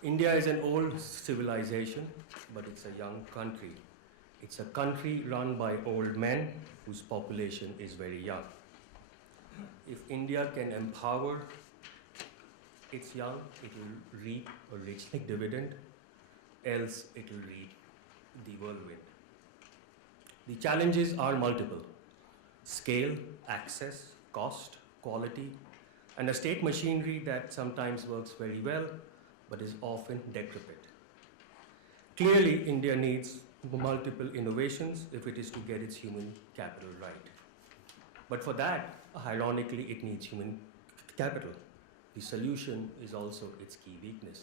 India is an old civilization, but it's a young country. It's a country run by old men whose population is very young. If India can empower its young, it will reap a rich dividend, else it will reap the whirlwind. The challenges are multiple: scale, access, cost, quality, and a state machinery that sometimes works very well but is often decrepit. Clearly, India needs multiple innovations if it is to get its human capital right. But for that, ironically, it needs human capital. The solution is also its key weakness.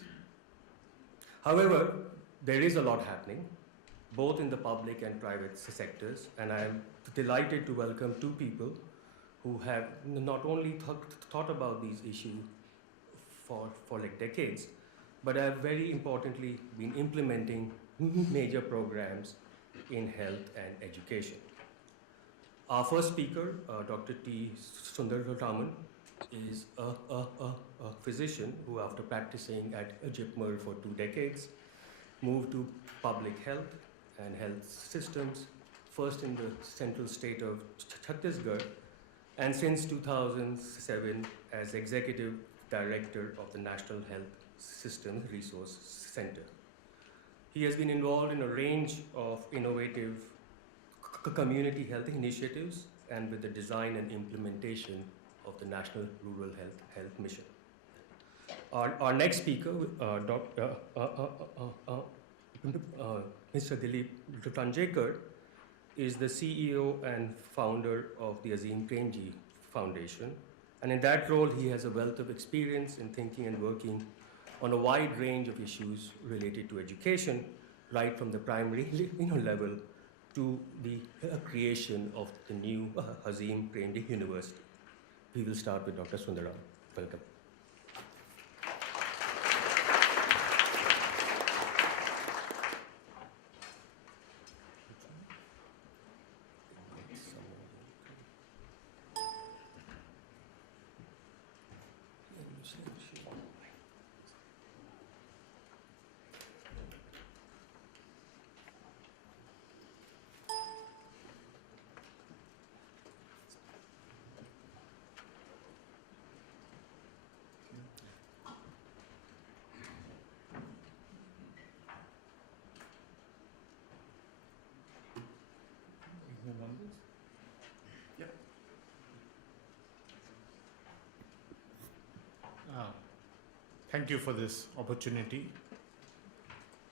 However, there is a lot happening, both in the public and private sectors, and I am delighted to welcome two people who have not only thought about these issues for like decades, but have very importantly been implementing major programs in health and education. Our first speaker, Dr. T. Sundararaman, is a physician who, after practicing at JIPMER for 2 decades, moved to public health and health systems, first in the central state of Chhattisgarh, and since 2007 as Executive Director of the National Health Systems Resource Center. He has been involved in a range of innovative community health initiatives and with the design and implementation of the National Rural Health Mission. Our next speaker, Mr. Dilip Tanjekar, is the CEO and founder of the Azim Premji Foundation. And in that role, he has a wealth of experience in thinking and working on a wide range of issues related to education, right from the primary level to the creation of the new Azim Premji University. We will start with Dr. Sundaram. Welcome. Thank you for this opportunity,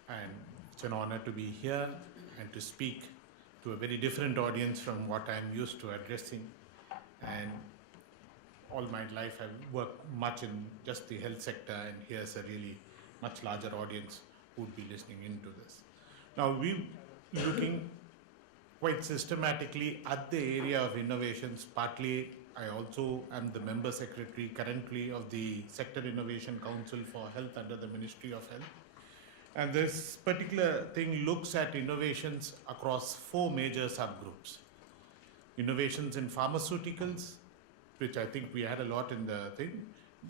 and it's an honor to be here and to speak to a very different audience from what I'm used to addressing. And all my life I've worked much in just the health sector, and here's a really much larger audience who would be listening into this. Now we're looking quite systematically at the area of innovations. Partly I also am the member secretary currently of the Sector Innovation Council for Health under the Ministry of Health. And this particular thing looks at innovations across 4 major subgroups. Innovations in pharmaceuticals, which I think we had a lot in the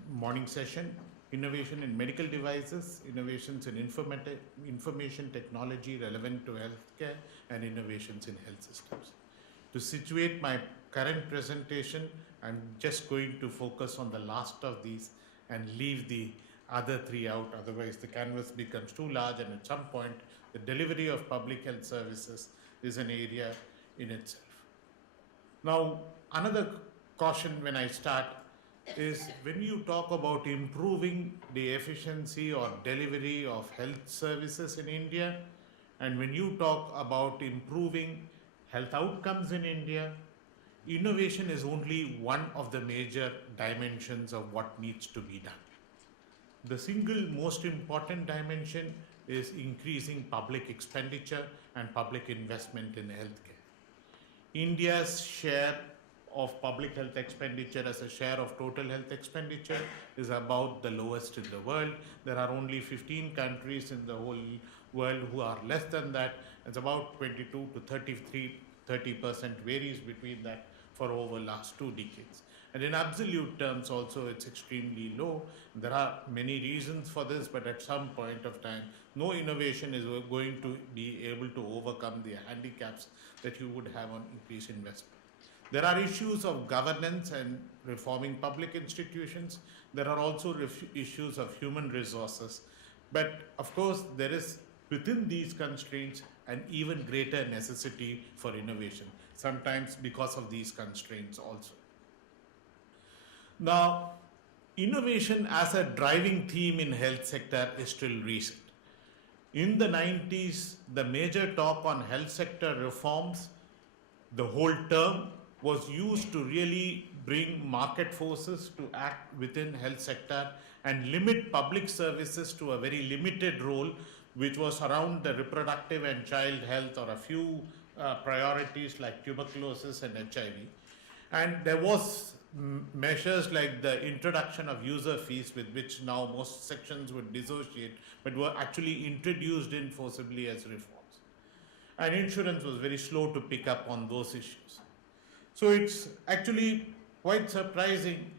morning session. Innovation in medical devices, innovations in information technology relevant to healthcare, and innovations in health systems. To situate my current presentation, I'm just going to focus on the last of these and leave the other 3 out, otherwise the canvas becomes too large, and at some point the delivery of public health services is an area in itself. Now, another caution when I start is when you talk about improving the efficiency or delivery of health services in India, and when you talk about improving health outcomes in India, innovation is only one of the major dimensions of what needs to be done. The single most important dimension is increasing public expenditure and public investment in healthcare. India's share of public health expenditure as a share of total health expenditure is about the lowest in the world. There are only 15 countries in the whole world who are less than that. It's about 22 to 30% varies between that for over last 2 decades. And in absolute terms also, it's extremely low. There are many reasons for this, but at some point of time, no innovation is going to be able to overcome the handicaps that you would have on increased investment. There are issues of governance and reforming public institutions. There are also issues of human resources. But of course, there is within these constraints an even greater necessity for innovation, sometimes because of these constraints also. Now, innovation as a driving theme in health sector is still recent. In the 90s, the major talk on health sector reforms, the whole term, was used to really bring market forces to act within health sector and limit public services to a very limited role, which was around the reproductive and child health or a few priorities like tuberculosis and HIV. And there was measures like the introduction of user fees, with which now most sections would dissociate, but were actually introduced in forcibly as reforms. And insurance was very slow to pick up on those issues. So it's actually quite surprising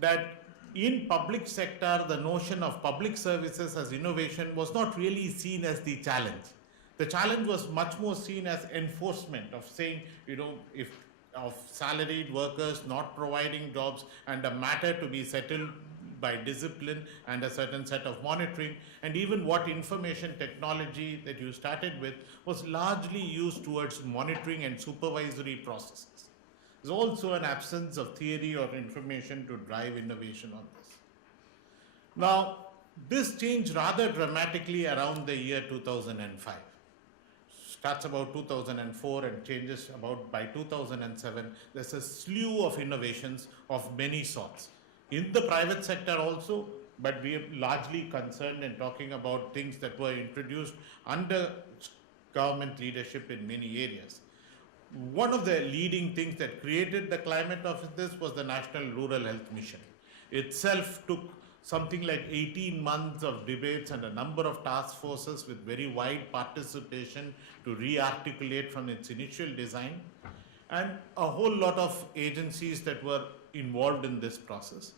that in public sector, the notion of public services as innovation was not really seen as the challenge. The challenge was much more seen as enforcement of saying, if of salaried workers not providing jobs and a matter to be settled by discipline and a certain set of monitoring, and even what information technology that you started with was largely used towards monitoring and supervisory processes. There's also an absence of theory or information to drive innovation on this. Now, this changed rather dramatically around the year 2005. Starts about 2004 and changes about by 2007. There's a slew of innovations of many sorts. In the private sector also, but we are largely concerned in talking about things that were introduced under government leadership in many areas. One of the leading things that created the climate of this was the National Rural Health Mission. Itself took something like 18 months of debates and a number of task forces with very wide participation to re-articulate from its initial design, and a whole lot of agencies that were involved in this process.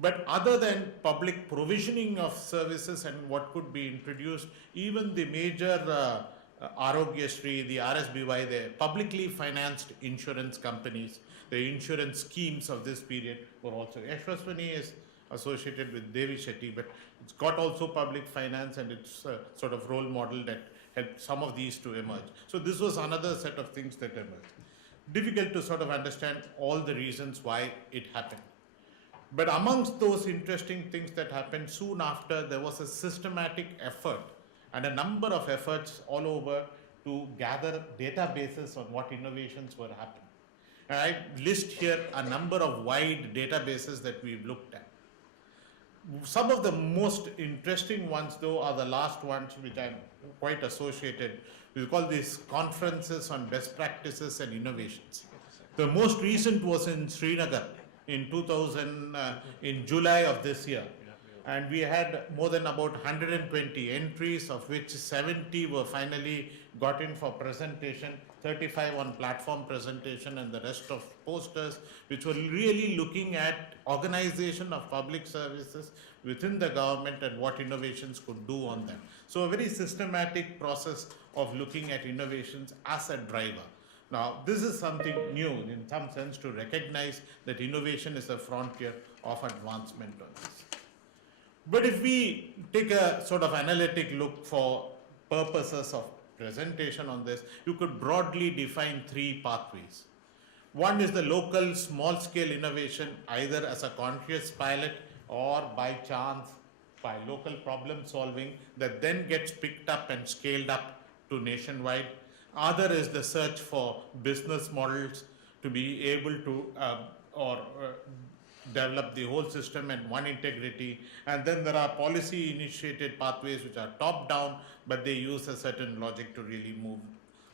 But other than public provisioning of services and what could be introduced, even the major Arogyasri, the RSBY, the publicly financed insurance companies, the insurance schemes of this period were also. Yashaswini is associated with Devi Shetty, but it's got also public finance, and it's a sort of role model that helped some of these to emerge. So this was another set of things that emerged. Difficult to sort of understand all the reasons why it happened. But amongst those interesting things that happened soon after, there was a systematic effort and a number of efforts all over to gather databases on what innovations were happening. And I list here a number of wide databases that we've looked at. Some of the most interesting ones, though, are the last ones, which I'm quite associated. We call these conferences on best practices and innovations. The most recent was in Srinagar in in July of this year. And we had more than about 120 entries, of which 70 were finally got in for presentation, 35 on platform presentation, and the rest of posters, which were really looking at organization of public services within the government and what innovations could do on them. So a very systematic process of looking at innovations as a driver. Now, this is something new in some sense, to recognize that innovation is a frontier of advancement on this. But if we take a sort of analytic look for purposes of presentation on this, you could broadly define three pathways. One is the local small-scale innovation, either as a conscious pilot or by chance, by local problem solving, that then gets picked up and scaled up to nationwide. Other is the search for business models to be able to develop the whole system and one integrity. And then there are policy initiated pathways which are top down, but they use a certain logic to really move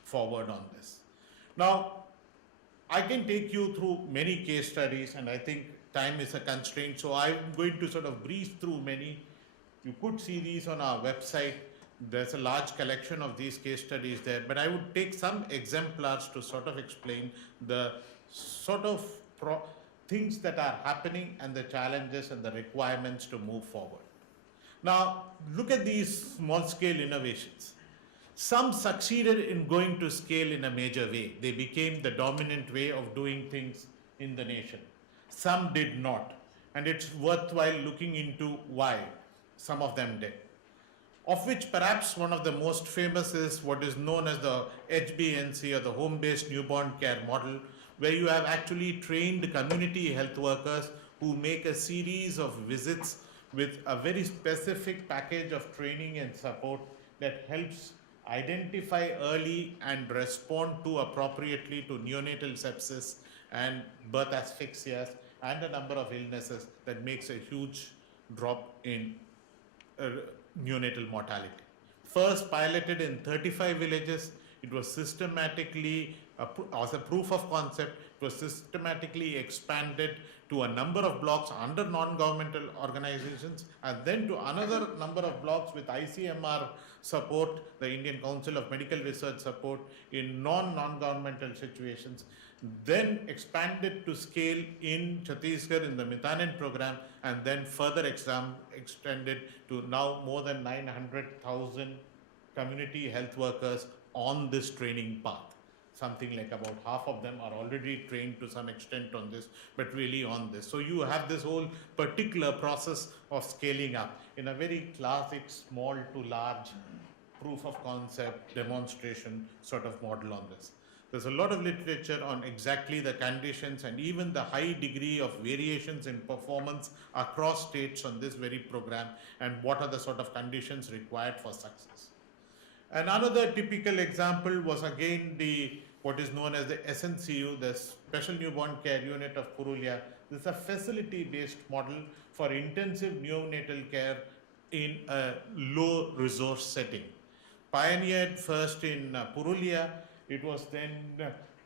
forward on this. Now, I can take you through many case studies, and I think time is a constraint, so I'm going to sort of breeze through many. You could see these on our website. There's a large collection of these case studies there, but I would take some exemplars to sort of explain the sort of things that are happening and the challenges and the requirements to move forward. Now, look at these small scale innovations. Some succeeded in going to scale in a major way. They became the dominant way of doing things in the nation. Some did not. And it's worthwhile looking into why some of them did. Of which perhaps one of the most famous is what is known as the HBNC, or the home-based newborn care model, where you have actually trained community health workers who make a series of visits with a very specific package of training and support that helps identify early and respond to appropriately to neonatal sepsis and birth asphyxias and a number of illnesses that makes a huge drop in neonatal mortality. First piloted in 35 villages, it was systematically, as a proof of concept, it was systematically expanded to a number of blocks under non-governmental organizations, and then to another number of blocks with ICMR support, the Indian Council of Medical Research support, in non-governmental situations, then expanded to scale in Chhattisgarh in the Mitanen program, and then further extended to now more than 900,000 community health workers on this training path. Something like about half of them are already trained to some extent on this, but really on this. So you have this whole particular process of scaling up in a very classic small to large proof of concept demonstration sort of model on this. There's a lot of literature on exactly the conditions and even the high degree of variations in performance across states on this very program, and what are the sort of conditions required for success. And another typical example was again what is known as the SNCU, the Special Newborn Care Unit of Purulia. This is a facility-based model for intensive neonatal care in a low resource setting. Pioneered first in Purulia, it was then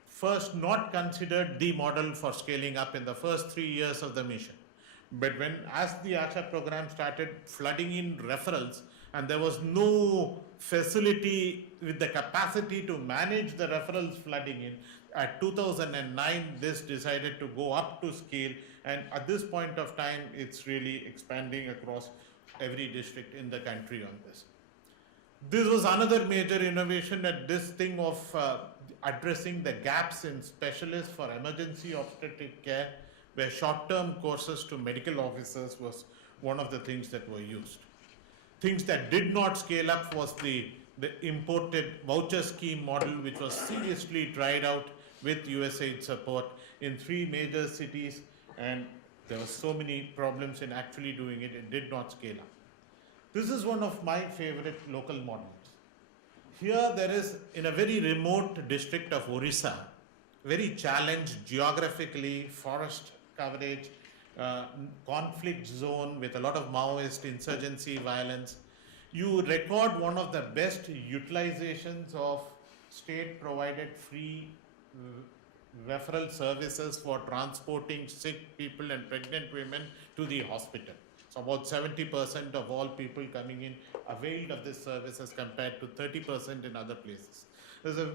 first not considered the model for scaling up in the first 3 years of the mission. But as the ASHA program started flooding in referrals, and there was no facility with the capacity to manage the referrals flooding in, at 2009, this decided to go up to scale, and at this point of time, it's really expanding across every district in the country on this. This was another major innovation at this thing of addressing the gaps in specialists for emergency obstetric care, where short-term courses to medical officers was one of the things that were used. Things that did not scale up was the imported voucher scheme model, which was seriously tried out with USAID support in 3 major cities, and there were so many problems in actually doing it, it did not scale up. This is one of my favorite local models. Here there is, in a very remote district of Orissa, very challenged geographically, forest coverage, conflict zone with a lot of Maoist insurgency violence. You record one of the best utilizations of state provided free referral services for transporting sick people and pregnant women to the hospital. So about 70% of all people coming in availed of this service as compared to 30% in other places. There's a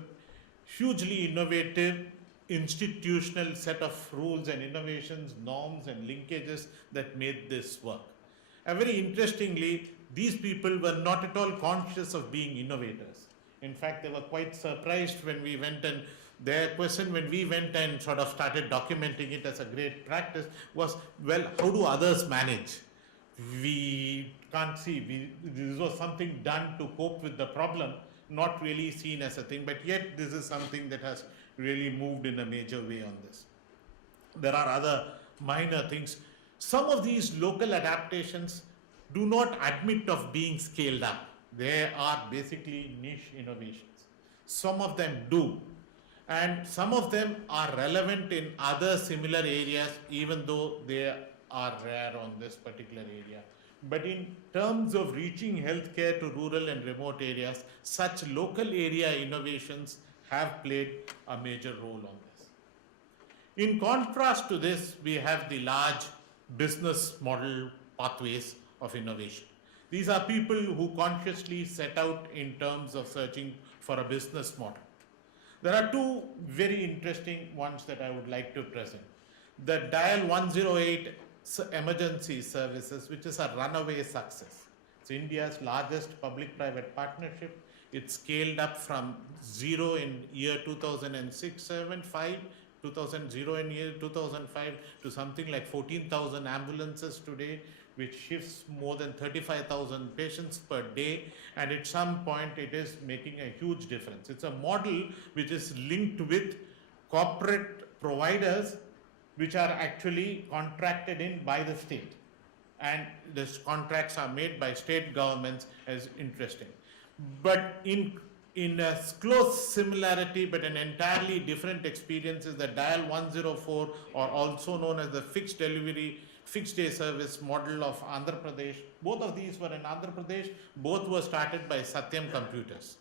hugely innovative institutional set of rules and innovations, norms and linkages that made this work. And very interestingly, these people were not at all conscious of being innovators. In fact, they were quite surprised when we went, and their question when we went and sort of started documenting it as a great practice was, well, how do others manage? We can't see. This was something done to cope with the problem, not really seen as a thing, but yet this is something that has really moved in a major way on this. There are other minor things. Some of these local adaptations do not admit of being scaled up. They are basically niche innovations. Some of them do. And some of them are relevant in other similar areas, even though they are rare on this particular area. But in terms of reaching healthcare to rural and remote areas, such local area innovations have played a major role on this. In contrast to this, we have the large business model pathways of innovation. These are people who consciously set out in terms of searching for a business model. There are 2 very interesting ones that I would like to present. the Dial 108 emergency services, which is a runaway success. It's India's largest public-private partnership. It scaled up from zero in year 2006, 7, 5, 2000 in year 2005 to something like 14,000 ambulances today, which shifts more than 35,000 patients per day, and at some point it is making a huge difference. It's a model which is linked with corporate providers which are actually contracted in by the state, and these contracts are made by state governments, as interesting. But in a close similarity but an entirely different experience is the Dial 104, or also known as the fixed day service model of Andhra Pradesh. Both of these were in Andhra Pradesh. Both were started by Satyam Computers.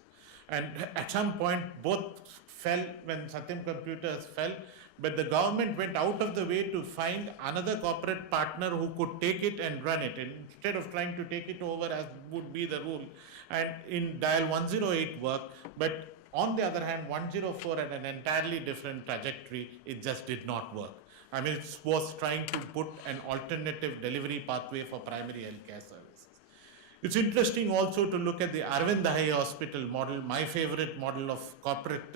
And at some point, both fell when Satyam Computers fell. But the government went out of the way to find another corporate partner who could take it and run it, instead of trying to take it over as would be the rule. And in Dial 108 worked, but on the other hand, 104 had an entirely different trajectory. It just did not work. I mean, it was trying to put an alternative delivery pathway for primary healthcare services. It's interesting also to look at the Arvind Eye Hospital model, my favorite model of corporate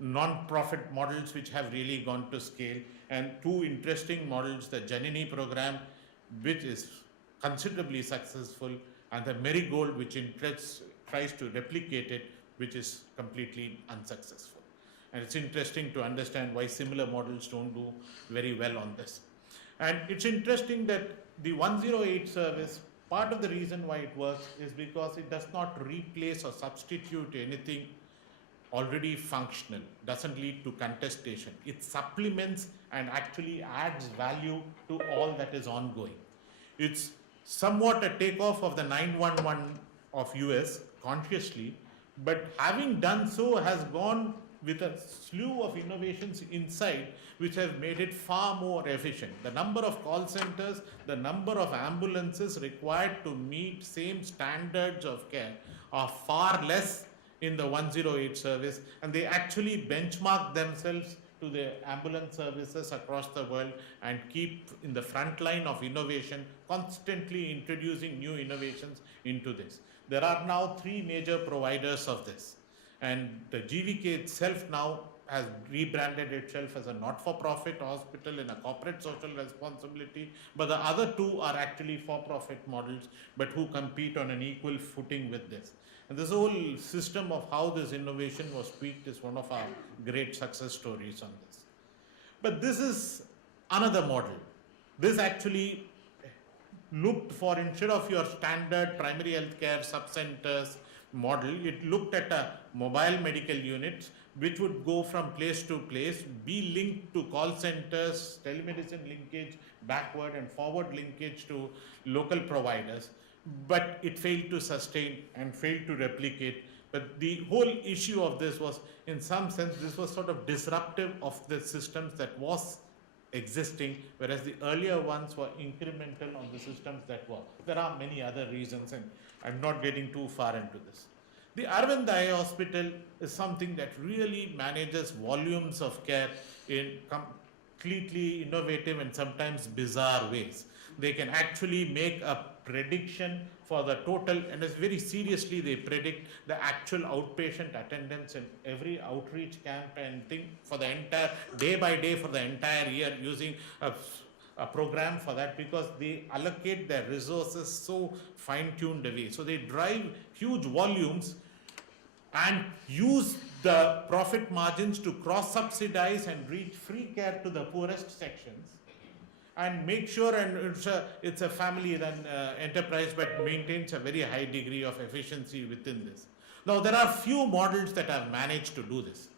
non-profit models which have really gone to scale, and two interesting models, the Janani program, which is considerably successful, and the Marigold, which tries to replicate it, which is completely unsuccessful. And it's interesting to understand why similar models don't do very well on this. And it's interesting that the 108 service, part of the reason why it works is because it does not replace or substitute anything already functional, doesn't lead to contestation. It supplements and actually adds value to all that is ongoing. It's somewhat a takeoff of the 911 of US consciously, but having done so has gone with a slew of innovations inside which have made it far more efficient. The number of call centers, the number of ambulances required to meet same standards of care are far less in the 108 service, and they actually benchmark themselves to the ambulance services across the world and keep in the front line of innovation, constantly introducing new innovations into this. There are now 3 major providers of this, and the GVK itself now has rebranded itself as a not-for-profit hospital in a corporate social responsibility, but the other 2 are actually for-profit models, but who compete on an equal footing with this. And this whole system of how this innovation was tweaked is one of our great success stories on this. But this is another model. This actually looked for, instead of your standard primary healthcare sub-centers model, it looked at a mobile medical unit which would go from place to place, be linked to call centers, telemedicine linkage, backward and forward linkage to local providers. But it failed to sustain and failed to replicate. But the whole issue of this was, in some sense, this was sort of disruptive of the systems that was existing, whereas the earlier ones were incremental on the systems that were. There are many other reasons, and I'm not getting too far into this. The Arvind Eye Hospital is something that really manages volumes of care in completely innovative and sometimes bizarre ways. They can actually make a prediction for the total, and as very seriously they predict the actual outpatient attendance in every outreach camp and thing for the entire day by day for the entire year, using a program for that, because they allocate their resources so fine-tuned away. So they drive huge volumes and use the profit margins to cross-subsidize and reach free care to the poorest sections, and make sure, and it's a family-run enterprise, but maintains a very high degree of efficiency within this. Now, there are few models that have managed to do this.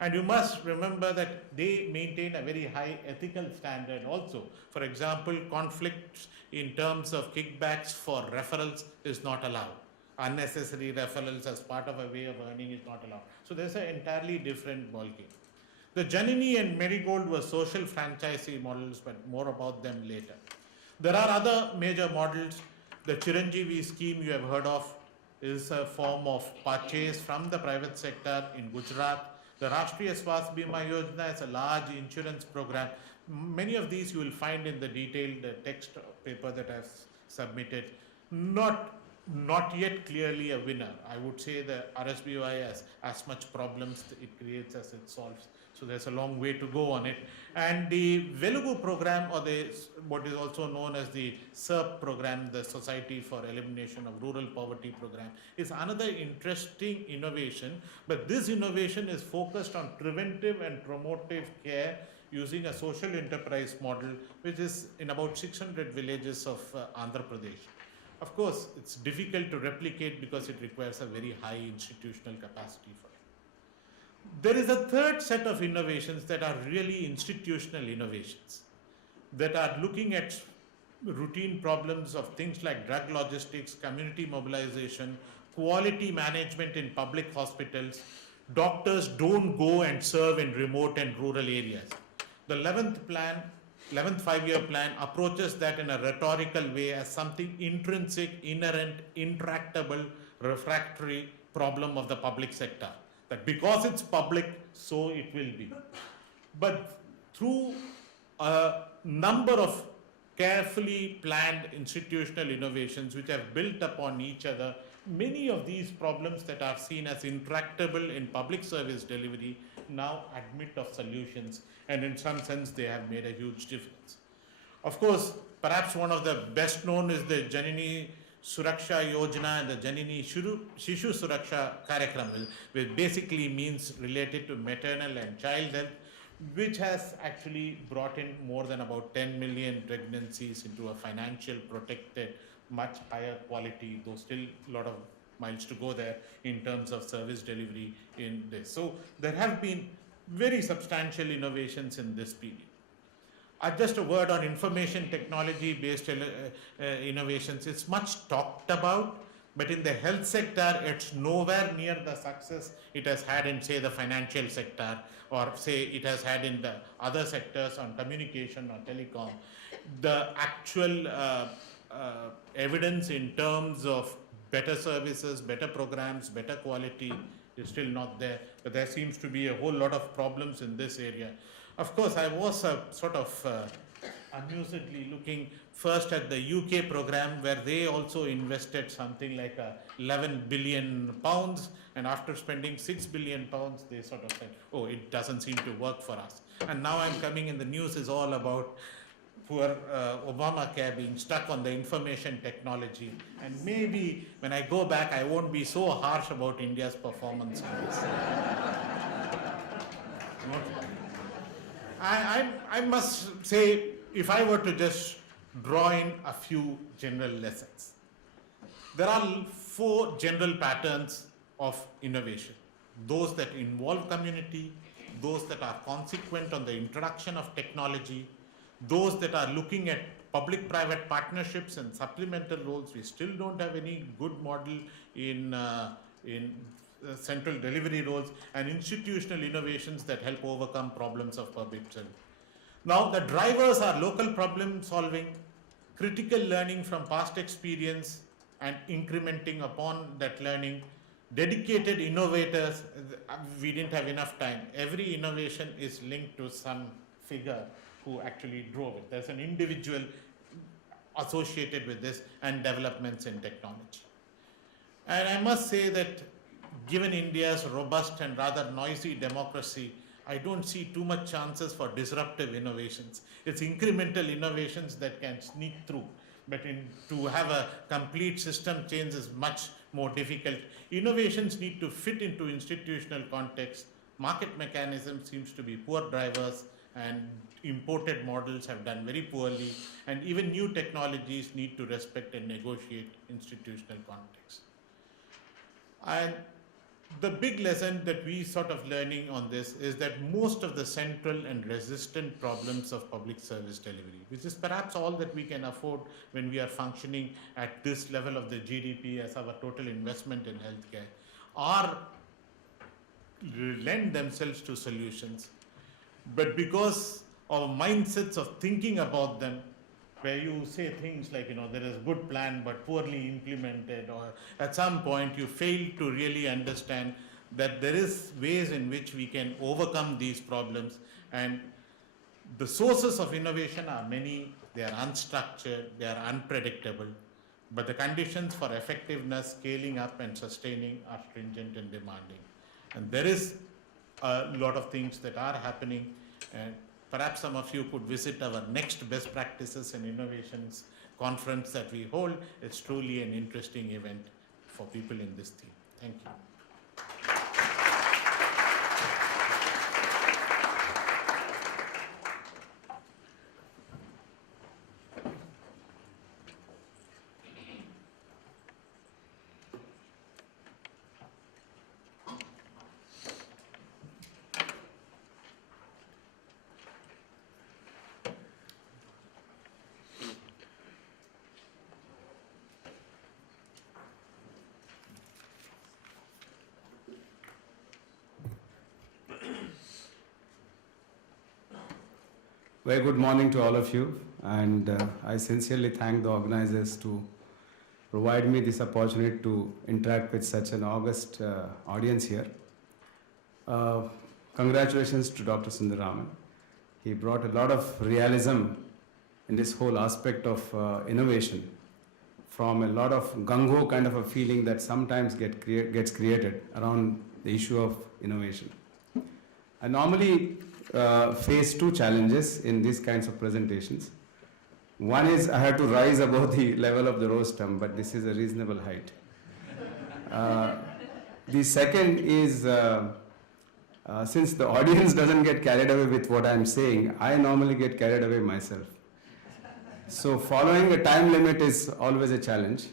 And you must remember that they maintain a very high ethical standard also. For example, conflicts in terms of kickbacks for referrals is not allowed. Unnecessary referrals as part of a way of earning is not allowed. So there's an entirely different ballgame. The Janani and Marigold were social franchisee models, but more about them later. There are other major models. The Chiranjeevi scheme you have heard of is a form of purchase from the private sector in Gujarat. The Rashtriya Swasthya Bima Yojana is a large insurance program Many of these you will find in the detailed text paper that I've submitted. Not yet clearly a winner. I would say the RSBOI has as much problems it creates as it solves. So there's a long way to go on it. And the Velugu program, or what is also known as the SERP program, the Society for Elimination of Rural Poverty program, is another interesting innovation. But this innovation is focused on preventive and promotive care using a social enterprise model, which is in about 600 villages of Andhra Pradesh. Of course, it's difficult to replicate because it requires a very high institutional capacity for it. There is a third set of innovations that are really institutional innovations, that are looking at routine problems of things like drug logistics, community mobilization, quality management in public hospitals. Doctors don't go and serve in remote and rural areas. The 11th five-year plan approaches that in a rhetorical way as something intrinsic, inherent, intractable, refractory problem of the public sector. That because it's public, so it will be. But through a number of carefully planned institutional innovations which have built upon each other, many of these problems that are seen as intractable in public service delivery now admit of solutions, and in some sense they have made a huge difference. Of course, perhaps one of the best known is the Janani Suraksha Yojana and the Janani Shishu Suraksha Karyakram, which basically means related to maternal and child health, which has actually brought in more than about 10 million pregnancies into a financial protected, much higher quality, though still a lot of miles to go there in terms of service delivery in this. So there have been very substantial innovations in this period. Just a word on information technology based innovations. It's much talked about, but in the health sector, it's nowhere near the success it has had in, say, the financial sector, or say it has had in the other sectors on communication or telecom. The actual evidence in terms of better services, better programs, better quality is still not there, but there seems to be a whole lot of problems in this area. Of course, I was sort of amusedly looking first at the UK program, where they also invested something like 11 billion pounds, and after spending 6 billion pounds, they sort of said, oh, it doesn't seem to work for us. And now I'm coming in the news is all about poor Obamacare being stuck on the information technology. And maybe when I go back, I won't be so harsh about India's performance on this. I must say, if I were to just draw in a few general lessons, there are 4 general patterns of innovation. Those that involve community, those that are consequent on the introduction of technology, those that are looking at public-private partnerships and supplemental roles. We still don't have any good model in central delivery roles, and institutional innovations that help overcome problems of public service. Now, the drivers are local problem solving, critical learning from past experience and incrementing upon that learning, dedicated innovators. We didn't have enough time. Every innovation is linked to some figure who actually drove it. There's an individual associated with this, and developments in technology. And I must say that given India's robust and rather noisy democracy, I don't see too much chances for disruptive innovations. It's incremental innovations that can sneak through, but to have a complete system change is much more difficult. Innovations need to fit into institutional context. Market mechanism seems to be poor drivers, and imported models have done very poorly, and even new technologies need to respect and negotiate institutional context. And the big lesson that we sort of learning on this is that most of the central and resistant problems of public service delivery, which is perhaps all that we can afford when we are functioning at this level of the GDP as our total investment in healthcare, lend themselves to solutions. But because of mindsets of thinking about them, where you say things like, there is good plan but poorly implemented, or at some point you fail to really understand that there is ways in which we can overcome these problems, and the sources of innovation are many, they are unstructured, they are unpredictable, but the conditions for effectiveness, scaling up and sustaining are stringent and demanding. And there is a lot of things that are happening, and perhaps some of you could visit our next best practices and innovations conference that we hold. It's truly an interesting event for people in this theme. Thank you. Very good morning to all of you, and I sincerely thank the organizers to provide me this opportunity to interact with such an august audience here. Congratulations to Dr. Sundaraman. He brought a lot of realism in this whole aspect of innovation, from a lot of gung-ho kind of a feeling that sometimes gets created around the issue of innovation. I normally face two challenges in these kinds of presentations. One is I have to rise above the level of the rostrum, but this is a reasonable height. The second is, since the audience doesn't get carried away with what I'm saying, I normally get carried away myself. So following a time limit is always a challenge.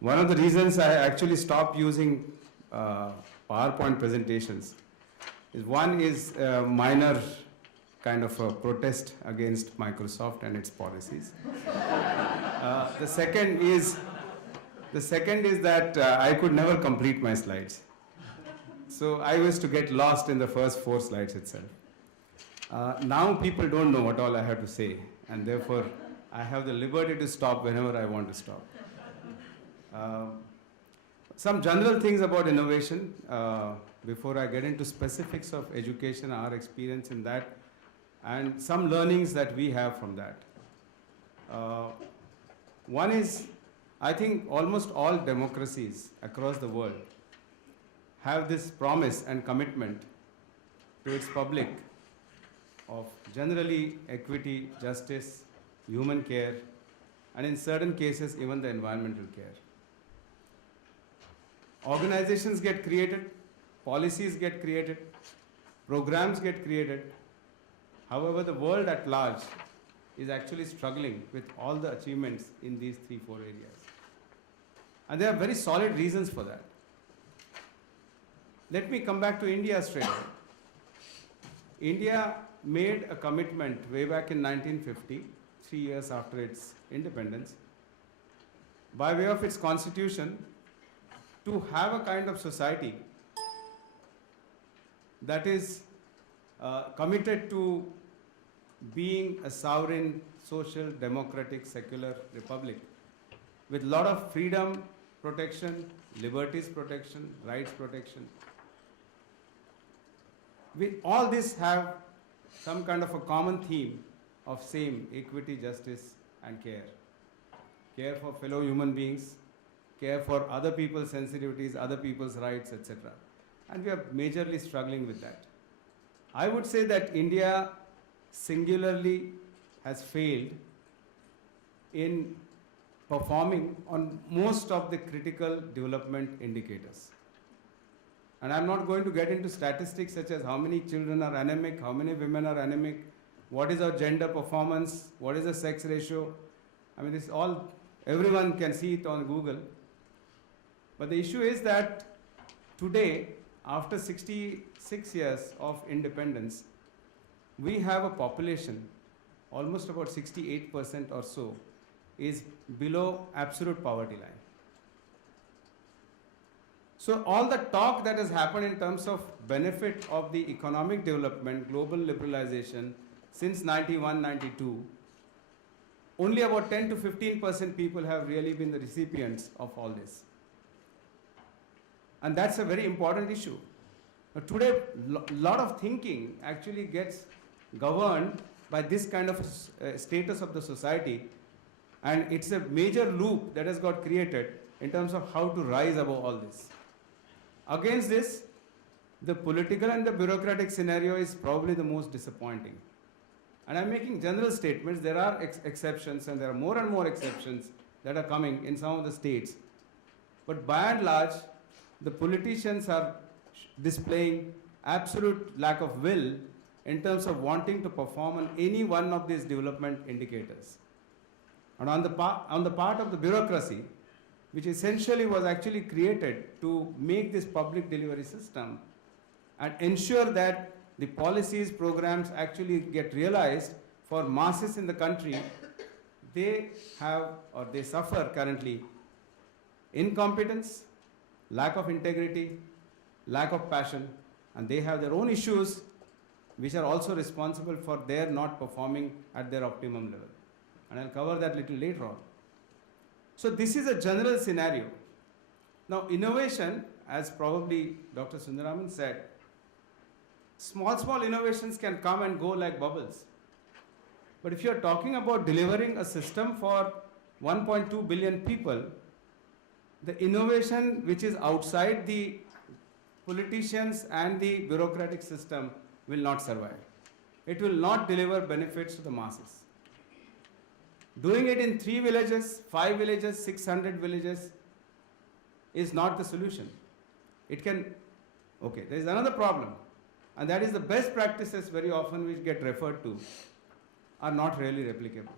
One of the reasons I actually stopped using PowerPoint presentations is one is a minor kind of a protest against Microsoft and its policies. The second is that I could never complete my slides. So I was to get lost in the first 4 slides itself. Now people don't know what all I have to say, and therefore I have the liberty to stop whenever I want to stop. Some general things about innovation. Before I get into specifics of education, our experience in that, and some learnings that we have from that. One is, I think almost all democracies across the world have this promise and commitment to its public of generally equity, justice, human care, and in certain cases even the environmental care. Organizations get created, policies get created, programs get created. However, the world at large is actually struggling with all the achievements in these 3-4 areas. And there are very solid reasons for that. Let me come back to India straight away. India made a commitment way back in 1950, 3 years after its independence, by way of its constitution, to have a kind of society that is committed to being a sovereign, social, democratic, secular republic with a lot of freedom protection, liberties protection, rights protection. We all this have some kind of a common theme of same equity, justice and care. Care for fellow human beings, care for other people's sensitivities, other people's rights, etc. And we are majorly struggling with that. I would say that India singularly has failed in performing on most of the critical development indicators. And I'm not going to get into statistics such as how many children are anemic, how many women are anemic, what is our gender performance, what is the sex ratio. I mean, this all, everyone can see it on Google. But the issue is that today, after 66 years of independence, we have a population, almost about 68% or so, is below absolute poverty line. So all the talk that has happened in terms of benefit of the economic development, global liberalization since 91, 92, only about 10 to 15% people have really been the recipients of all this. And that's a very important issue. Today, a lot of thinking actually gets governed by this kind of status of the society, and it's a major loop that has got created in terms of how to rise above all this. Against this, the political and the bureaucratic scenario is probably the most disappointing. And I'm making general statements. There are exceptions, and there are more and more exceptions that are coming in some of the states. But by and large, the politicians are displaying absolute lack of will in terms of wanting to perform on any one of these development indicators. And on the part of the bureaucracy, which essentially was actually created to make this public delivery system and ensure that the policies, programs actually get realized for masses in the country, they have or they suffer currently incompetence, lack of integrity, lack of passion, and they have their own issues which are also responsible for their not performing at their optimum level. And I'll cover that little later on. So this is a general scenario. Now innovation, as probably Dr. Sundaraman said, small innovations can come and go like bubbles. But if you're talking about delivering a system for 1.2 billion people, the innovation which is outside the politicians and the bureaucratic system will not survive. It will not deliver benefits to the masses. Doing it in 3 villages, 5 villages, 600 villages is not the solution. It can, okay, there is another problem, and that is the best practices very often which get referred to are not really replicable.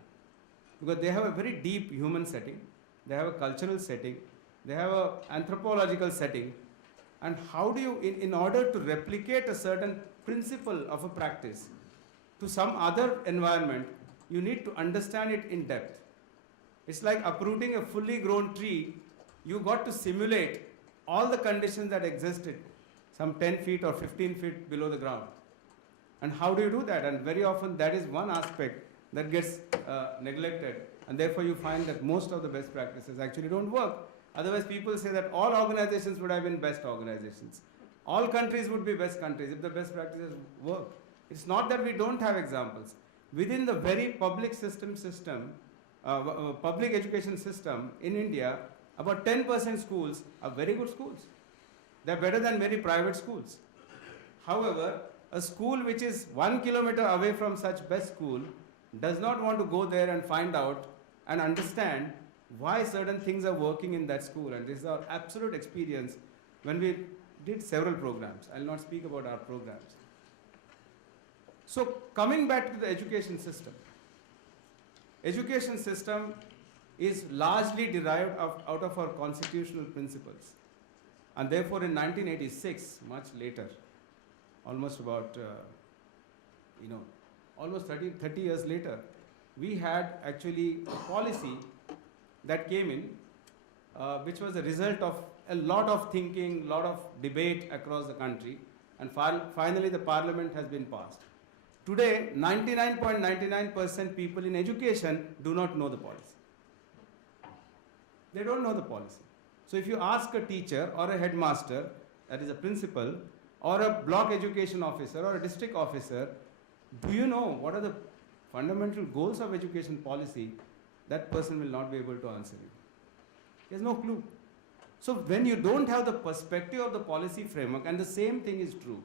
Because they have a very deep human setting, they have a cultural setting, they have an anthropological setting, and how do you, in order to replicate a certain principle of a practice to some other environment, you need to understand it in depth. It's like uprooting a fully grown tree. You got to simulate all the conditions that existed some 10 feet or 15 feet below the ground. And how do you do that? And very often that is one aspect that gets neglected, and therefore you find that most of the best practices actually don't work. Otherwise people say that all organizations would have been best organizations. All countries would be best countries if the best practices work. It's not that we don't have examples. Within the very public public education system in India, about 10% schools are very good schools. They're better than many private schools. However, a school which is 1 kilometer away from such best school does not want to go there and find out and understand why certain things are working in that school. And this is our absolute experience when we did several programs. I'll not speak about our programs. So coming back to the education system. Education system is largely derived out of our constitutional principles. And therefore in 1986, much later, almost about, almost 30 years later, we had actually a policy that came in, which was a result of a lot of thinking, lot of debate across the country, and finally the parliament has been passed. Today, 99.99% people in education do not know the policy. They don't know the policy. So if you ask a teacher or a headmaster, that is a principal, or a block education officer or a district officer, do you know what are the fundamental goals of education policy? That person will not be able to answer you. He has no clue. So when you don't have the perspective of the policy framework, and the same thing is true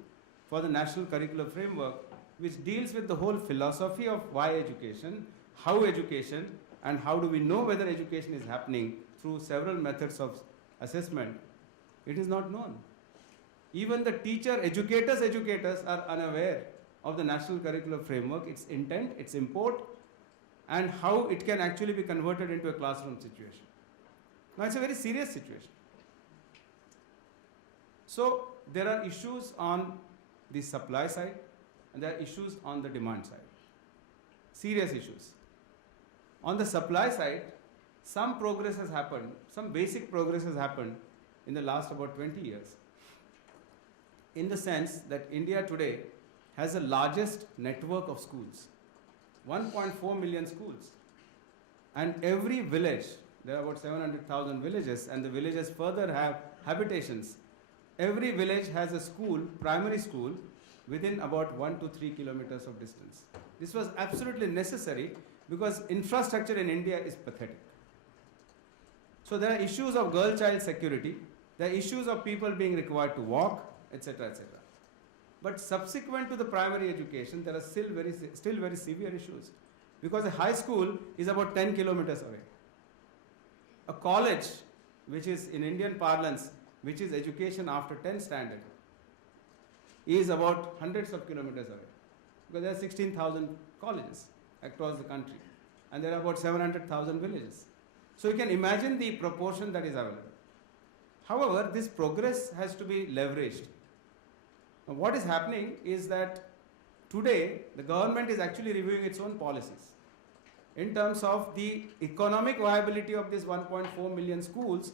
for the National Curricular Framework, which deals with the whole philosophy of why education, how education, and how do we know whether education is happening through several methods of assessment, it is not known. Even the educators are unaware of the National Curricular Framework, its intent, its import, and how it can actually be converted into a classroom situation. Now it's a very serious situation. So there are issues on the supply side, and there are issues on the demand side. Serious issues. On the supply side, some progress has happened, some basic progress has happened in the last about 20 years. In the sense that India today has the largest network of schools, 1.4 million schools. And every village, there are about 700,000 villages, and the villages further have habitations. Every village has a school, primary school, within about 1 to 3 kilometers of distance. This was absolutely necessary because infrastructure in India is pathetic. So there are issues of girl-child security, there are issues of people being required to walk, etc., etc. But subsequent to the primary education, there are still very severe issues because a high school is about 10 kilometers away. A college, which is in Indian parlance, which is education after 10 standard, is about hundreds of kilometers away because there are 16,000 colleges across the country and there are about 700,000 villages. So you can imagine the proportion that is available. However, this progress has to be leveraged. Now, what is happening is that today the government is actually reviewing its own policies in terms of the economic viability of these 1.4 million schools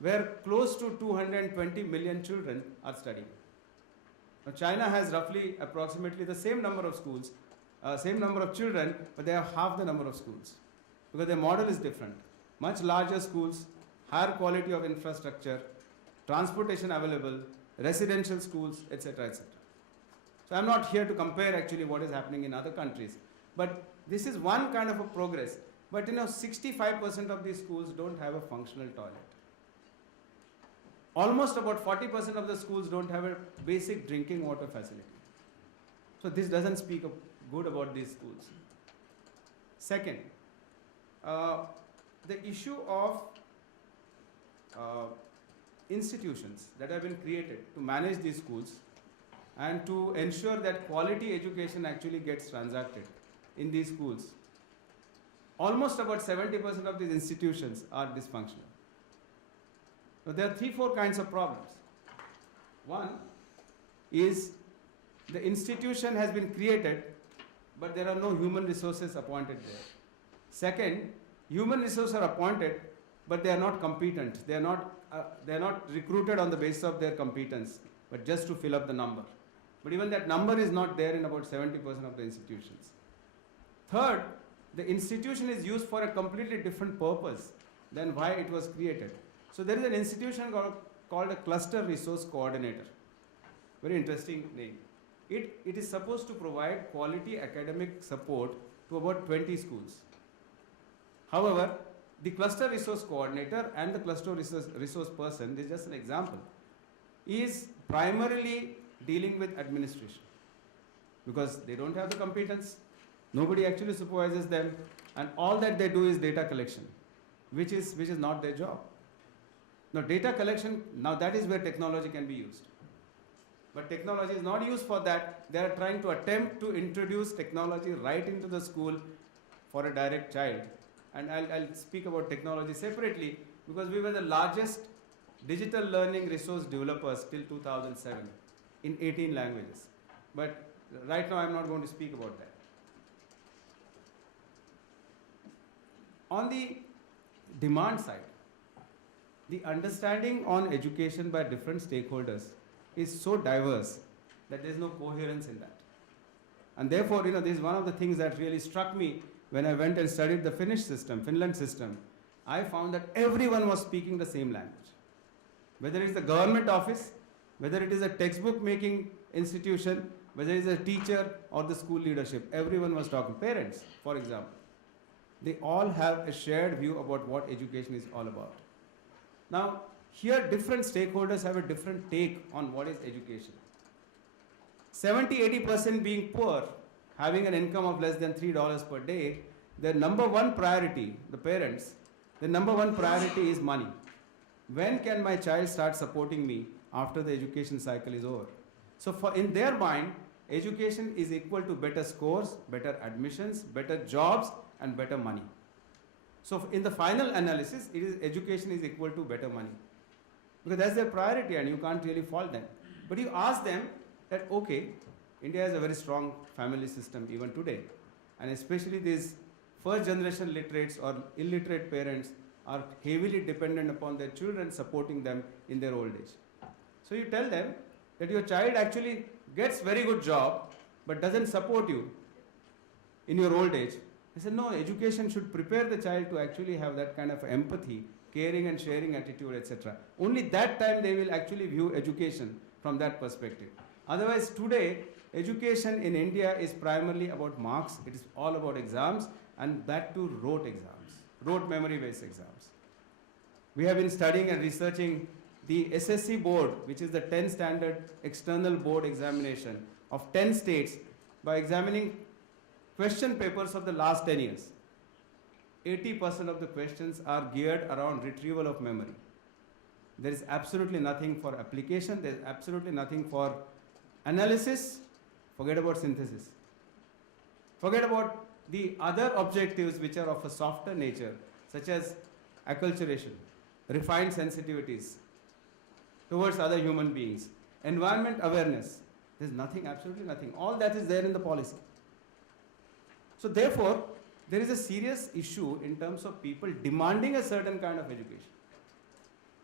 where close to 220 million children are studying. Now, China has roughly approximately the same number of schools, same number of children, but they have half the number of schools because their model is different. Much larger schools, higher quality of infrastructure, transportation available, residential schools, etc., etc. So I'm not here to compare actually what is happening in other countries, but this is one kind of a progress. But 65% of these schools don't have a functional toilet. Almost about 40% of the schools don't have a basic drinking water facility. So this doesn't speak good about these schools. Second, the issue of institutions that have been created to manage these schools and to ensure that quality education actually gets transacted in these schools. Almost about 70% of these institutions are dysfunctional. Now, there are 3-4 kinds of problems. One is the institution has been created, but there are no human resources appointed there. Second, human resources are appointed, but they are not competent. They are not recruited on the basis of their competence, but just to fill up the number. But even that number is not there in about 70% of the institutions. Third, the institution is used for a completely different purpose than why it was created. So there is an institution called a cluster resource coordinator. Very interesting name. It is supposed to provide quality academic support to about 20 schools. However, the cluster resource coordinator and the cluster resource person, this is just an example, is primarily dealing with administration because they don't have the competence, nobody actually supervises them, and all that they do is data collection, which is not their job. Now data collection, now that is where technology can be used. But technology is not used for that. They are trying to attempt to introduce technology right into the school for a direct child. And I'll speak about technology separately because we were the largest digital learning resource developers till 2007 in 18 languages. But right now I'm not going to speak about that. On the demand side, the understanding on education by different stakeholders is so diverse that there is no coherence in that. And therefore, this is one of the things that really struck me when I went and studied the Finland system. I found that everyone was speaking the same language. Whether it's the government office, whether it is a textbook making institution, whether it is a teacher or the school leadership, everyone was talking. Parents, for example, they all have a shared view about what education is all about. Now, here different stakeholders have a different take on what is education. 70-80% being poor, having an income of less than $3 per day, their number one priority, the parents, the number one priority is money. When can my child start supporting me after the education cycle is over? So in their mind, education is equal to better scores, better admissions, better jobs, and better money. So in the final analysis, education is equal to better money. Because that's their priority and you can't really fault them. But you ask them that, okay, India has a very strong family system even today. And especially these first generation literates or illiterate parents are heavily dependent upon their children supporting them in their old age. So you tell them that your child actually gets very good job but doesn't support you in your old age. They said, no, education should prepare the child to actually have that kind of empathy, caring and sharing attitude, etc. Only that time they will actually view education from that perspective. Otherwise, today, education in India is primarily about marks. It is all about exams, and that too rote exams, rote memory-based exams. We have been studying and researching the SSC board, which is the 10 standard external board examination of 10 states, by examining question papers of the last 10 years. 80% of the questions are geared around retrieval of memory. There is absolutely nothing for application, there is absolutely nothing for analysis. Forget about synthesis. Forget about the other objectives which are of a softer nature, such as acculturation, refined sensitivities towards other human beings, environment awareness. There's nothing, absolutely nothing. All that is there in the policy. So therefore, there is a serious issue in terms of people demanding a certain kind of education.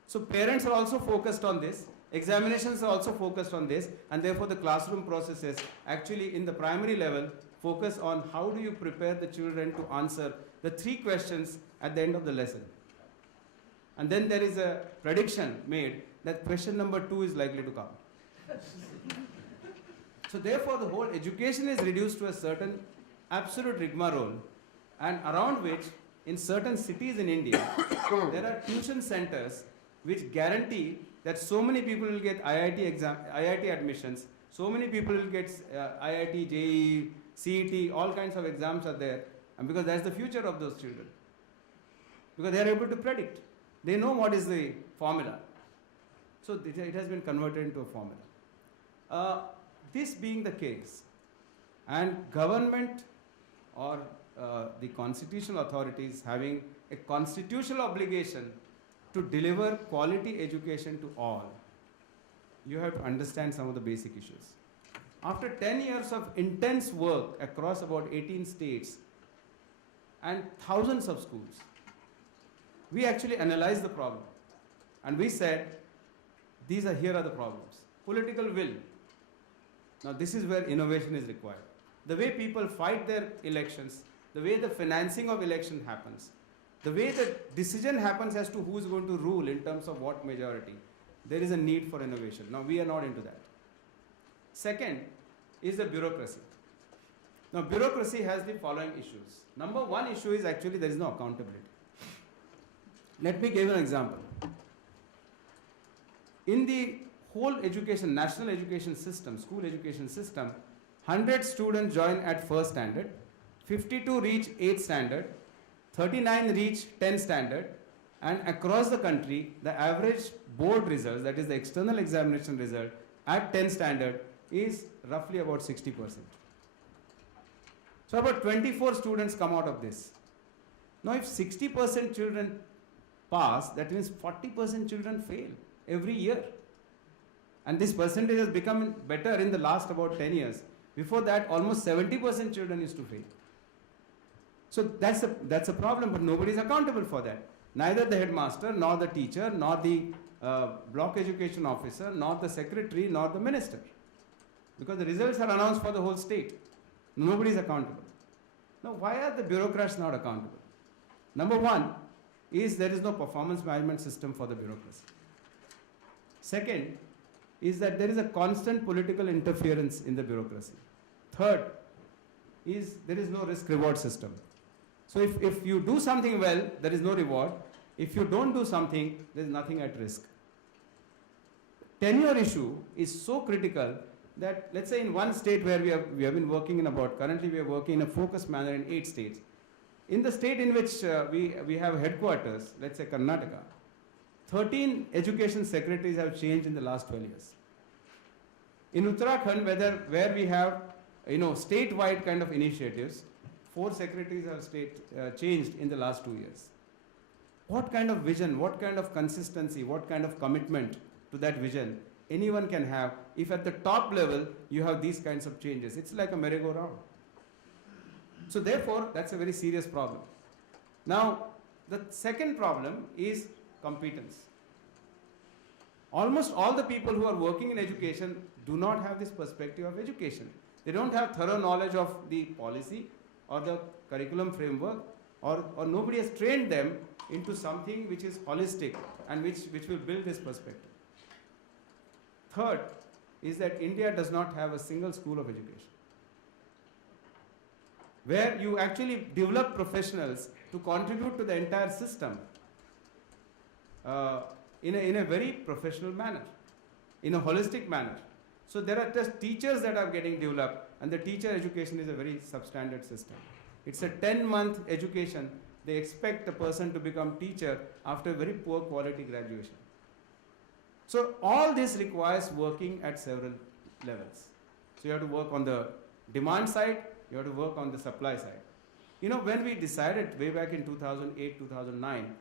So parents are also focused on this, examinations are also focused on this, and therefore the classroom processes actually in the primary level focus on how do you prepare the children to answer the 3 questions at the end of the lesson. And then there is a prediction made that question number 2 is likely to come. So therefore the whole education is reduced to a certain absolute rigmarole, and around which in certain cities in India there are tuition centers which guarantee that so many people will get IIT admissions, so many people will get IIT, JEE, CET, all kinds of exams are there, and because that's the future of those children. Because they are able to predict. They know what is the formula. So it has been converted into a formula. This being the case, and government or the constitutional authorities having a constitutional obligation to deliver quality education to all, you have to understand some of the basic issues. After 10 years of intense work across about 18 states and thousands of schools, we actually analyzed the problem and we said, here are the problems. Political will. Now this is where innovation is required. The way people fight their elections, the way the financing of election happens, the way the decision happens as to who is going to rule in terms of what majority, there is a need for innovation. Now we are not into that. Second is the bureaucracy. Now bureaucracy has the following issues. Number 1 issue is actually there is no accountability. Let me give you an example. In the whole education, national education system, school education system, 100 students join at 1st standard, 52 reach 8th standard, 39 reach 10th standard, and across the country, the average board results, that is the external examination result, at 10th standard is roughly about 60%. So about 24 students come out of this. Now if 60% children pass, that means 40% children fail every year. And this percentage has become better in the last about 10 years. Before that, almost 70% children used to fail. So that's a problem, but nobody is accountable for that. Neither the headmaster, nor the teacher, nor the block education officer, nor the secretary, nor the minister. Because the results are announced for the whole state. Nobody is accountable. Now, why are the bureaucrats not accountable? Number 1 is there is no performance management system for the bureaucracy. Second is that there is a constant political interference in the bureaucracy. Third is there is no risk-reward system. So if you do something well, there is no reward. If you don't do something, there is nothing at risk. Tenure issue is so critical that, let's say in one state where we have been working in about, currently we are working in a focused manner in 8 states. In the state in which we have headquarters, let's say Karnataka, 13 education secretaries have changed in the last 12 years. In Uttarakhand, where we have statewide kind of initiatives, 4 secretaries have changed in the last 2 years. What kind of vision, what kind of consistency, what kind of commitment to that vision anyone can have if at the top level you have these kinds of changes? It's like a merry-go-round. So therefore, that's a very serious problem. Now, the second problem is competence. Almost all the people who are working in education do not have this perspective of education. They don't have thorough knowledge of the policy or the curriculum framework, or nobody has trained them into something which is holistic and which will build this perspective. Third is that India does not have a single school of education where you actually develop professionals to contribute to the entire system in a very professional manner, in a holistic manner. So there are just teachers that are getting developed, and the teacher education is a very substandard system. It's a 10-month education. They expect the person to become teacher after very poor quality graduation. So all this requires working at several levels. So you have to work on the demand side, you have to work on the supply side. You know, when we decided way back in 2008, 2009,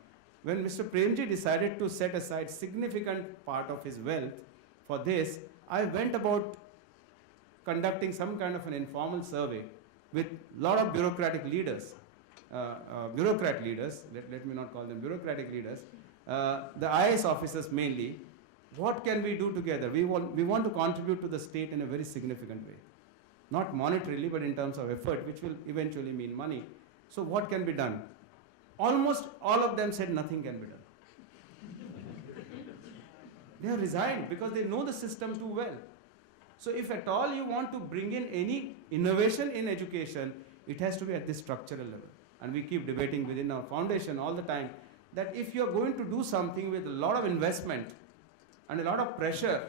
when Mr. Premji decided to set aside significant part of his wealth for this, I went about conducting some kind of an informal survey with a lot of bureaucratic leaders, let me not call them bureaucratic leaders, the IAS officers mainly. What can we do together? We want to contribute to the state in a very significant way. Not monetarily, but in terms of effort, which will eventually mean money. So what can be done? Almost all of them said nothing can be done. They have resigned because they know the system too well. So if at all you want to bring in any innovation in education, it has to be at this structural level. And we keep debating within our foundation all the time that if you are going to do something with a lot of investment and a lot of pressure,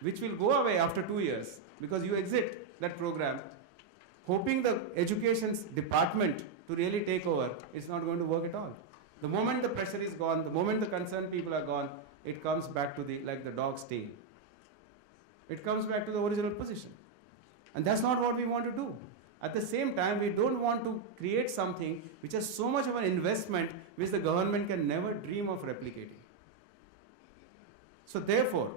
which will go away after 2 years because you exit that program, hoping the education department to really take over, it's not going to work at all. The moment the pressure is gone, the moment the concerned people are gone, it comes back to like the dog's tail. It comes back to the original position. And that's not what we want to do. At the same time, we don't want to create something which has so much of an investment which the government can never dream of replicating. So therefore,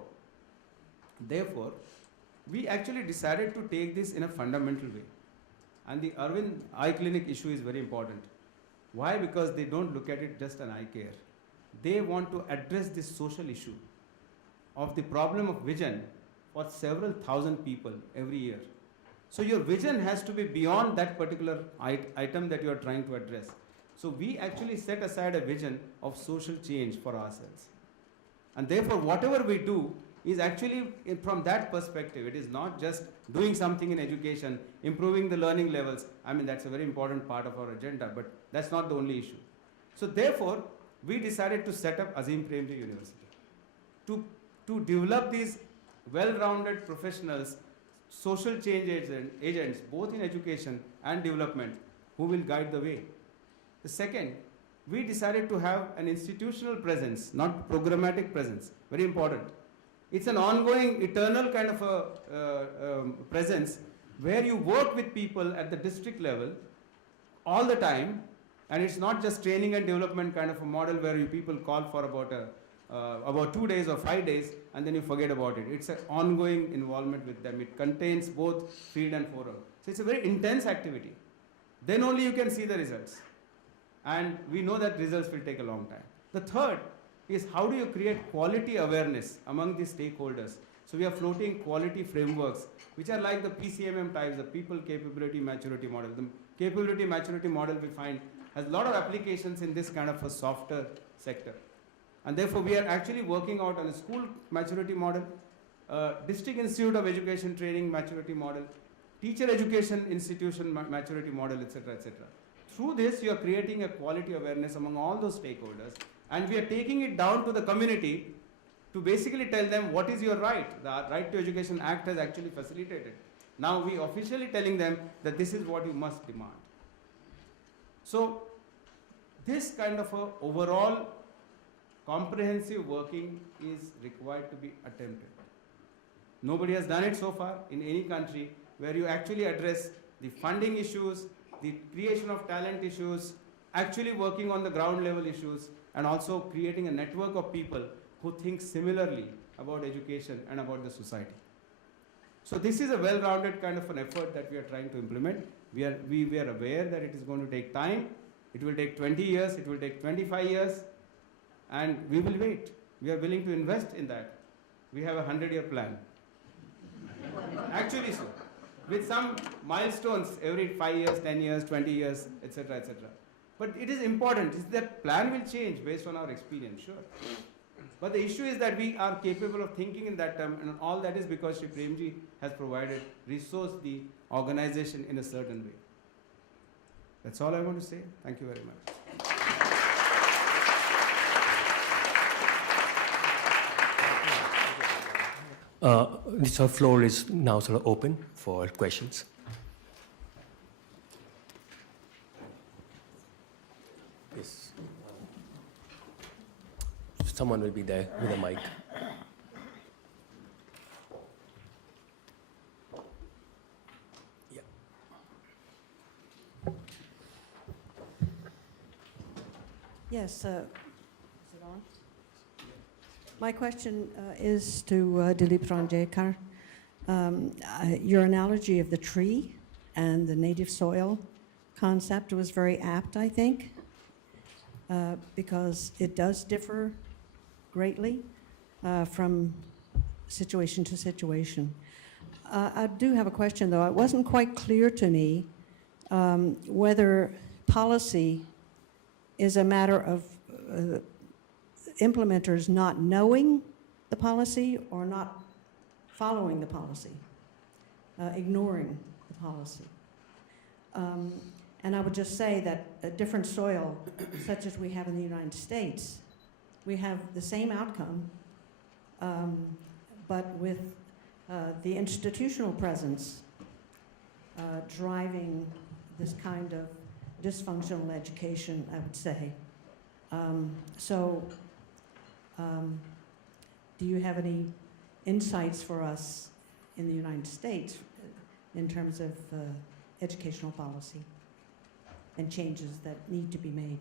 we actually decided to take this in a fundamental way. And the Arvind Eye Clinic issue is very important. Why? Because they don't look at it just an eye care. They want to address this social issue of the problem of vision for several thousand people every year. So your vision has to be beyond that particular item that you are trying to address. So we actually set aside a vision of social change for ourselves. And therefore, whatever we do is actually from that perspective. It is not just doing something in education, improving the learning levels. I mean, that's a very important part of our agenda, but that's not the only issue. So therefore, we decided to set up Azim Premji University to develop these well-rounded professionals, social change agents, both in education and development, who will guide the way. The second, we decided to have an institutional presence, not programmatic presence. Very important. It's an ongoing, eternal kind of a presence where you work with people at the district level all the time, and it's not just training and development kind of a model where you people call for about 2 days or 5 days and then you forget about it. It's an ongoing involvement with them. It contains both field and forum. So it's a very intense activity. Then only you can see the results. And we know that results will take a long time. The third is how do you create quality awareness among the stakeholders. So we are floating quality frameworks, which are like the PCMM types, the People Capability Maturity Model. The Capability Maturity Model we find has a lot of applications in this kind of a softer sector. And therefore, we are actually working out on a school maturity model, district institute of education training maturity model, teacher education institution maturity model, etc., etc. Through this, you are creating a quality awareness among all those stakeholders, and we are taking it down to the community to basically tell them what is your right. The Right to Education Act has actually facilitated. Now we officially telling them that this is what you must demand. So this kind of a overall comprehensive working is required to be attempted. Nobody has done it so far in any country where you actually address the funding issues, the creation of talent issues, actually working on the ground level issues, and also creating a network of people who think similarly about education and about the society. So this is a well-rounded kind of an effort that we are trying to implement. We are aware that it is going to take time. It will take 20 years, it will take 25 years, and we will wait. We are willing to invest in that. We have a 100-year plan. Actually so. With some milestones every 5 years, 10 years, 20 years, etc., etc. But it is important. That plan will change based on our experience, sure. But the issue is that we are capable of thinking in that term, and all that is because Shri Premji has provided, resourced the organization in a certain way. That's all I want to say. Thank you very much. This floor is now sort of open for questions. Yes. Someone will be there with a mic. Yeah. Yes, is it on? My question is to Dilip Ranjekar. Your analogy of the tree and the native soil concept was very apt, I think, because it does differ greatly from situation to situation. I do have a question, though. It wasn't quite clear to me whether policy is a matter of implementers not knowing the policy or not following the policy, ignoring the policy. And I would just say that a different soil, such as we have in the United States, we have the same outcome, but with the institutional presence driving this kind of dysfunctional education, I would say. Do you have any insights for us in the United States in terms of educational policy and changes that need to be made?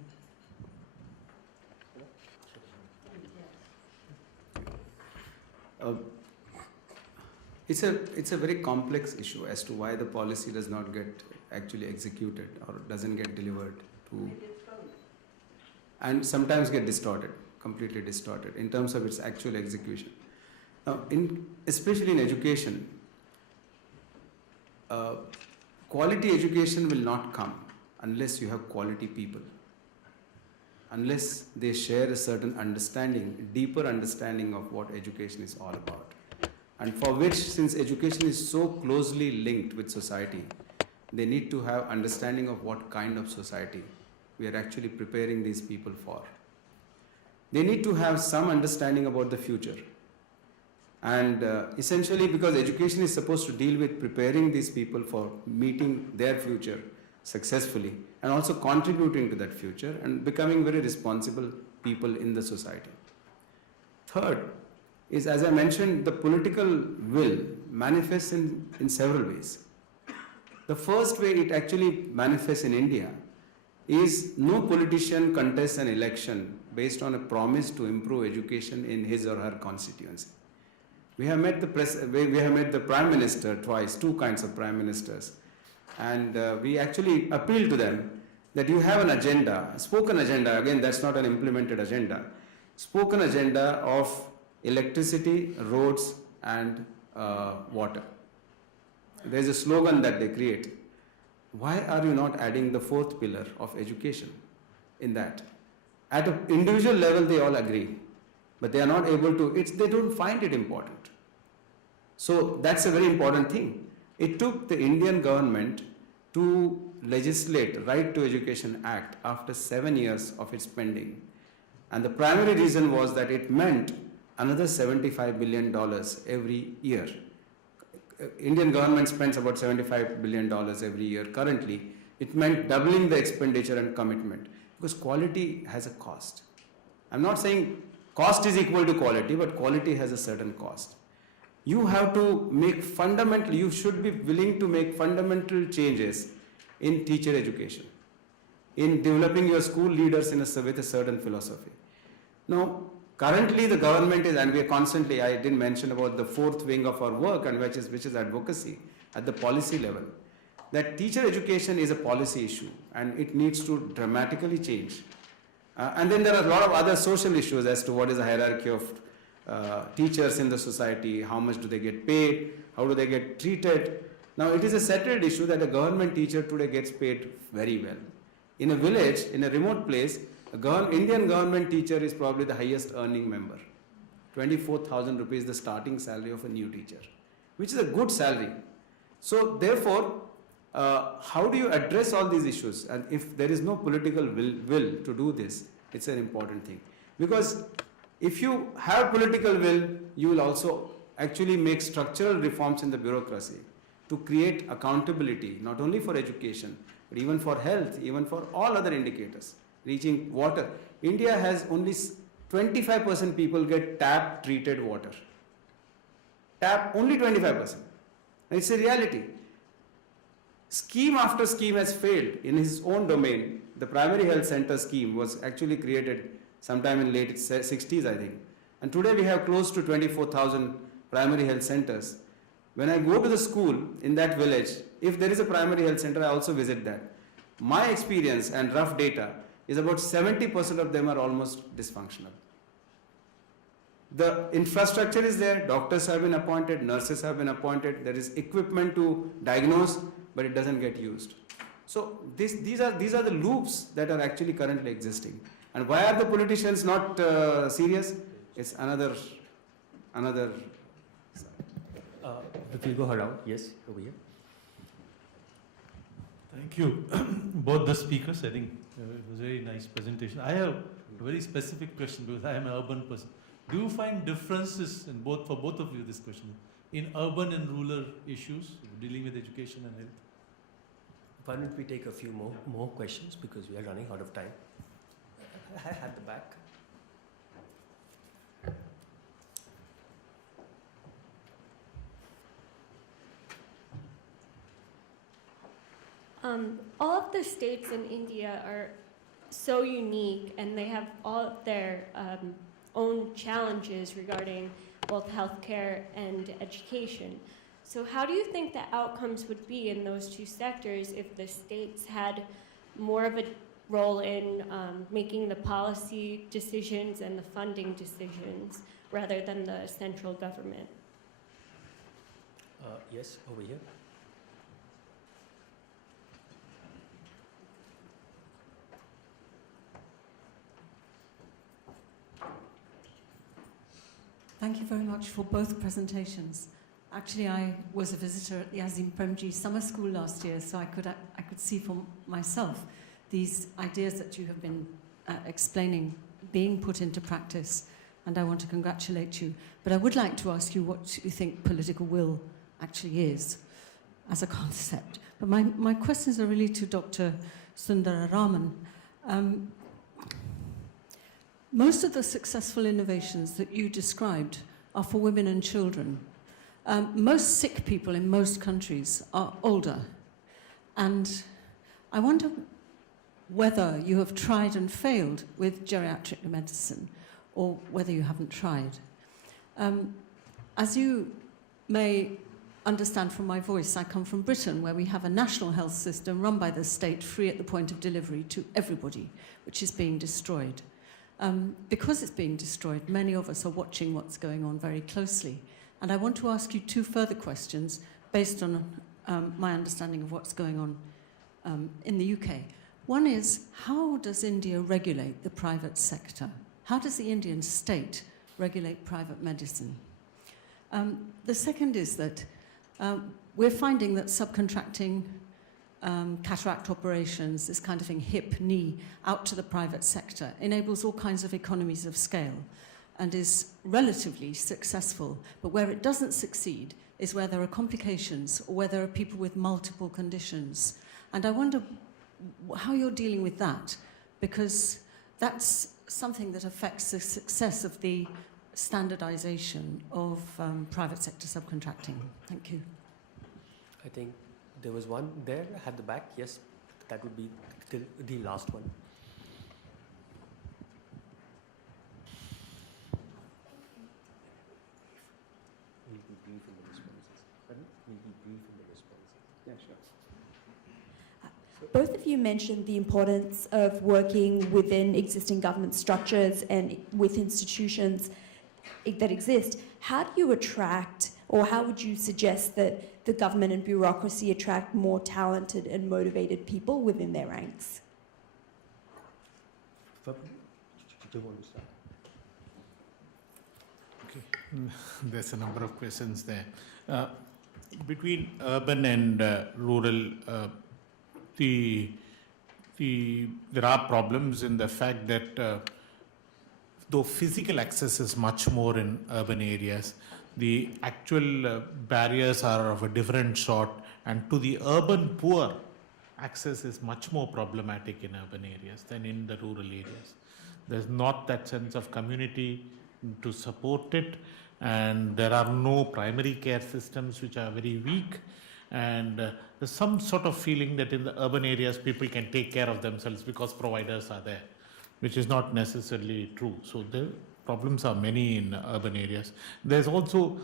It's a very complex issue as to why the policy does not get actually executed or doesn't get delivered to, and sometimes get distorted, completely distorted in terms of its actual execution. Now, especially in education, quality education will not come unless you have quality people, unless they share a certain understanding, deeper understanding of what education is all about. And for which, since education is so closely linked with society, they need to have understanding of what kind of society we are actually preparing these people for. They need to have some understanding about the future. And essentially, because education is supposed to deal with preparing these people for meeting their future successfully and also contributing to that future and becoming very responsible people in the society. Third is, as I mentioned, the political will manifests in several ways. The first way it actually manifests in India is no politician contests an election based on a promise to improve education in his or her constituency. We have met the Prime Minister twice, two kinds of Prime Ministers, and we actually appeal to them that you have an agenda, a spoken agenda, again that's not an implemented agenda, spoken agenda of electricity, roads and water. There is a slogan that they create. Why are you not adding the fourth pillar of education in that? At an individual level they all agree, but they are not able to, they don't find it important. So that's a very important thing. It took the Indian government to legislate Right to Education Act after 7 years of its pending. And the primary reason was that it meant another $75 billion every year. Indian government spends about $75 billion every year currently. It meant doubling the expenditure and commitment because quality has a cost. I'm not saying cost is equal to quality, but quality has a certain cost. You have to make you should be willing to make fundamental changes in teacher education, in developing your school leaders with a certain philosophy. Now, currently the government is, and we are constantly, I didn't mention about the fourth wing of our work, and which is advocacy at the policy level, that teacher education is a policy issue and it needs to dramatically change. And then there are a lot of other social issues as to what is the hierarchy of teachers in the society, how much do they get paid, how do they get treated. Now it is a settled issue that a government teacher today gets paid very well. In a village, in a remote place, Indian government teacher is probably the highest earning member 24,000 rupees the starting salary of a new teacher, which is a good salary. So therefore, how do you address all these issues? And if there is no political will to do this, it's an important thing. Because if you have political will, you will also actually make structural reforms in the bureaucracy to create accountability, not only for education, but even for health, even for all other indicators. Reaching water. India has only 25% people get tap treated water. Tap, only 25%. It's a reality. Scheme after scheme has failed in his own domain. The primary health center scheme was actually created sometime in late 60s, I think. And today we have close to 24,000 primary health centers. When I go to the school in that village, if there is a primary health center, I also visit that. My experience and rough data is about 70% of them are almost dysfunctional. The infrastructure is there, doctors have been appointed, nurses have been appointed, there is equipment to diagnose, but it doesn't get used. So these are the loops that are actually currently existing. And why are the politicians not serious? It's another. If you go around, yes, over here. Thank you, both the speakers. I think it was a very nice presentation. I have a very specific question because I am an urban person. Do you find differences in for both of you, this question, in urban and rural issues dealing with education and health? Why don't we take a few more questions because we are running out of time. At the back. All of the states in India are so unique, and they have all of their own challenges regarding both healthcare and education. So how do you think the outcomes would be in those two sectors if the states had more of a role in making the policy decisions and the funding decisions rather than the central government? Yes, over here. Thank you very much for both presentations. Actually, I was a visitor at the Azim Premji Summer School last year, so I could see for myself these ideas that you have been explaining being put into practice, and I want to congratulate you. But I would like to ask you what you think political will actually is as a concept. But my questions are really to Dr. Sundararaman. Most of the successful innovations that you described are for women and children. Most sick people in most countries are older. And I wonder whether you have tried and failed with geriatric medicine or whether you haven't tried. As you may understand from my voice, I come from Britain, where we have a national health system run by the state, free at the point of delivery to everybody, which is being destroyed. Because it's being destroyed, many of us are watching what's going on very closely. And I want to ask you two further questions based on my understanding of what's going on in the UK. One is, how does India regulate the private sector? How does the Indian state regulate private medicine? The second is that we're finding that subcontracting cataract operations, this kind of thing, hip, knee, out to the private sector, enables all kinds of economies of scale and is relatively successful. But where it doesn't succeed is where there are complications or where there are people with multiple conditions. And I wonder how you're dealing with that, because that's something that affects the success of the standardization of private sector subcontracting. Thank you. I think there was one there at the back. Yes, that would be the last one. We'll be brief in the responses. Pardon? We'll be brief in the responses. Yeah, sure. Both of you mentioned the importance of working within existing government structures and with institutions that exist. How do you attract, or how would you suggest that the government and bureaucracy attract more talented and motivated people within their ranks? Do you want to start? There's a number of questions there. Between urban and rural, there are problems in the fact that though physical access is much more in urban areas, the actual barriers are of a different sort, and to the urban poor, access is much more problematic in urban areas than in the rural areas. There's not that sense of community to support it, and there are no primary care systems which are very weak, and there's some sort of feeling that in the urban areas people can take care of themselves because providers are there, which is not necessarily true. So the problems are many in urban areas. There's also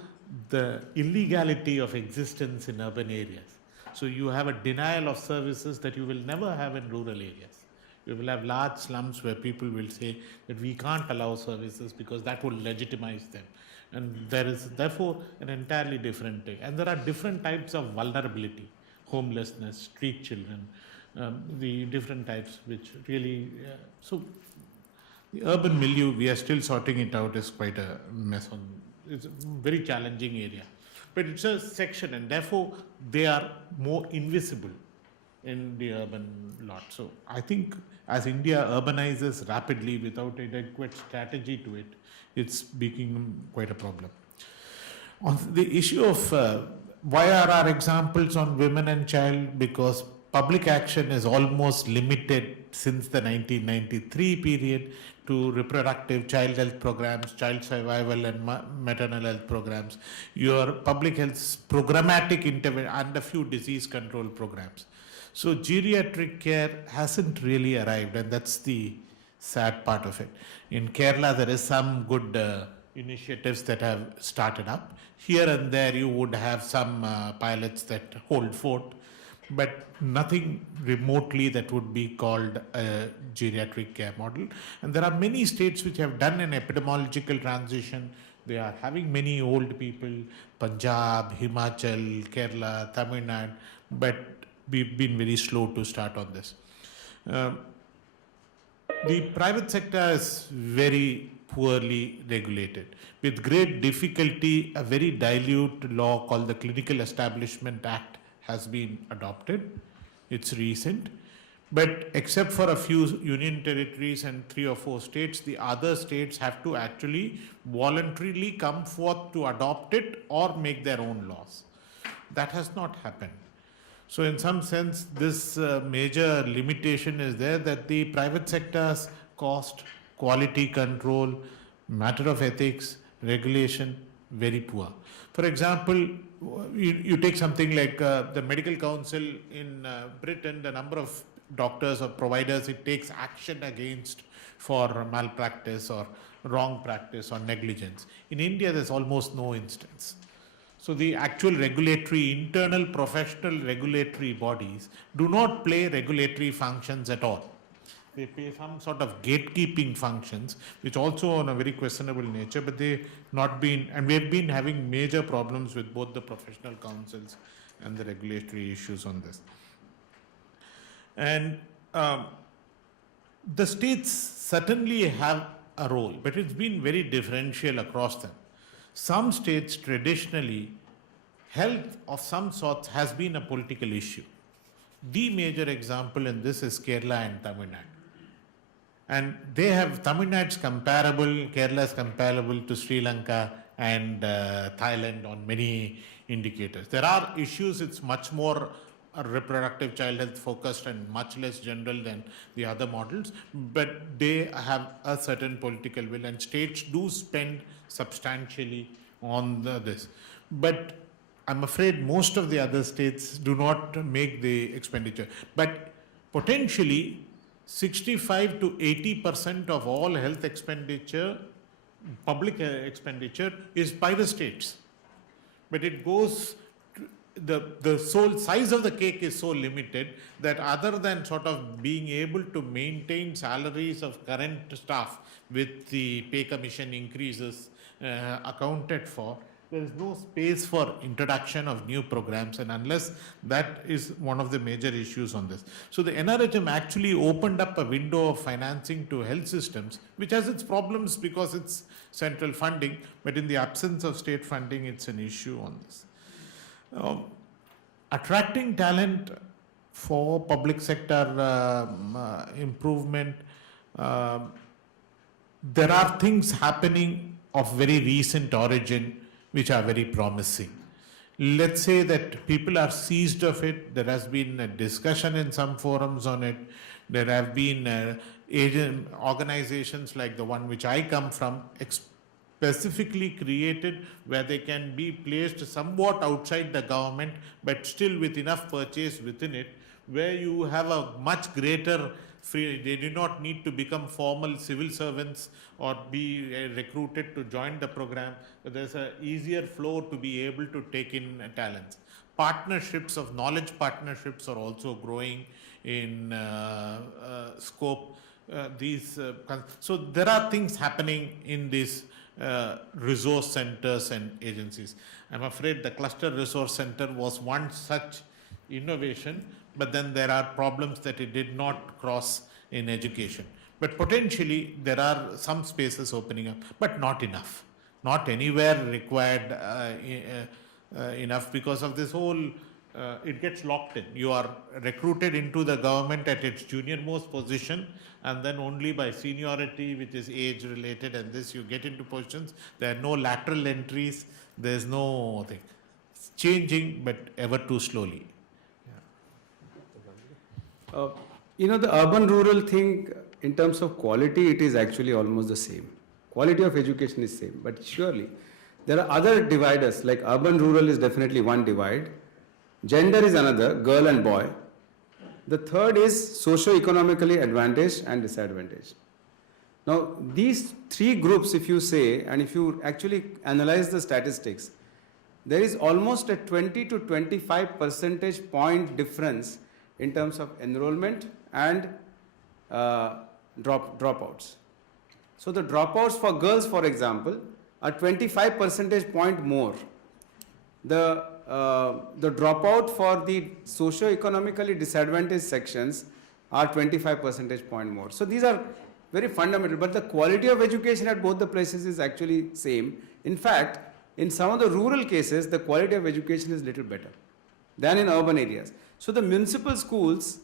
the illegality of existence in urban areas. So you have a denial of services that you will never have in rural areas. You will have large slums where people will say that we can't allow services because that will legitimize them. And there is therefore an entirely different thing. And there are different types of vulnerability, homelessness, street children, the different types which really, so the urban milieu, we are still sorting it out, is quite a mess. It's a very challenging area. But it's a section, and therefore they are more invisible in the urban lot. So I think as India urbanizes rapidly without an adequate strategy to it, it's becoming quite a problem. On the issue of why are our examples on women and child? Because public action is almost limited since the 1993 period to reproductive child health programs, child survival and maternal health programs, your public health programmatic intervention, and a few disease control programs. So geriatric care hasn't really arrived, and that's the sad part of it. In Kerala, there is some good initiatives that have started up. Here and there, you would have some pilots that hold forth, but nothing remotely that would be called a geriatric care model. And there are many states which have done an epidemiological transition. They are having many old people, Punjab, Himachal, Kerala, Tamil Nadu, but we've been very slow to start on this. The private sector is very poorly regulated. With great difficulty, a very dilute law called the Clinical Establishment Act has been adopted. It's recent. But except for a few union territories and 3 or 4 states, the other states have to actually voluntarily come forth to adopt it or make their own laws. That has not happened. So in some sense, this major limitation is there, that the private sector's cost, quality control, matter of ethics, regulation, very poor. For example, you take something like the Medical Council in Britain, the number of doctors or providers it takes action against for malpractice or wrong practice or negligence. In India, there's almost no instance. So the actual regulatory, internal professional regulatory bodies do not play regulatory functions at all. They play some sort of gatekeeping functions, which also on a very questionable nature, but they not been, and we have been having major problems with both the professional councils and the regulatory issues on this. And the states certainly have a role, but it's been very differential across them. Some states traditionally, health of some sorts has been a political issue. The major example in this is Kerala and Tamil Nadu. And they have, Tamil Nadu's comparable, Kerala's comparable to Sri Lanka and Thailand on many indicators. There are issues, it's much more reproductive child health focused and much less general than the other models, but they have a certain political will, and states do spend substantially on this. But I'm afraid most of the other states do not make the expenditure. But potentially 65 to 80% of all health expenditure, public expenditure, is by the states. But it goes, the sole size of the cake is so limited that other than sort of being able to maintain salaries of current staff with the pay commission increases accounted for, there is no space for introduction of new programs, and unless that is one of the major issues on this. So the NRHM actually opened up a window of financing to health systems, which has its problems because it's central funding, but in the absence of state funding, it's an issue on this. Attracting talent for public sector improvement, there are things happening of very recent origin which are very promising. Let's say that people are seized of it. There has been a discussion in some forums on it. There have been organizations like the one which I come from, specifically created where they can be placed somewhat outside the government but still with enough purchase within it, where you have a much greater free. They do not need to become formal civil servants or be recruited to join the program. There's an easier flow to be able to take in talents. Partnerships of knowledge partnerships are also growing in scope. So there are things happening in these resource centers and agencies. I'm afraid the cluster resource center was one such innovation, but then there are problems that it did not cross in education. But potentially there are some spaces opening up, but not enough. Not anywhere required enough because of this whole, it gets locked in. You are recruited into the government at its junior most position, and then only by seniority, which is age related, and this you get into positions. There are no lateral entries. There's no thing. It's changing, but ever too slowly. You know, the urban-rural thing, in terms of quality, it is actually almost the same. Quality of education is same, but surely there are other dividers, like urban-rural is definitely one divide. Gender is another, girl and boy. The third is socio-economically advantaged and disadvantaged. Now, these three groups, if you say, and if you actually analyze the statistics, there is almost a 20 to 25 percentage point difference in terms of enrollment and dropouts. So the dropouts for girls, for example, are 25 percentage point more. The dropout for the socio-economically disadvantaged sections are 25 percentage point more. So these are very fundamental, but the quality of education at both the places is actually same. In fact, in some of the rural cases, the quality of education is little better than in urban areas. So the municipal schools,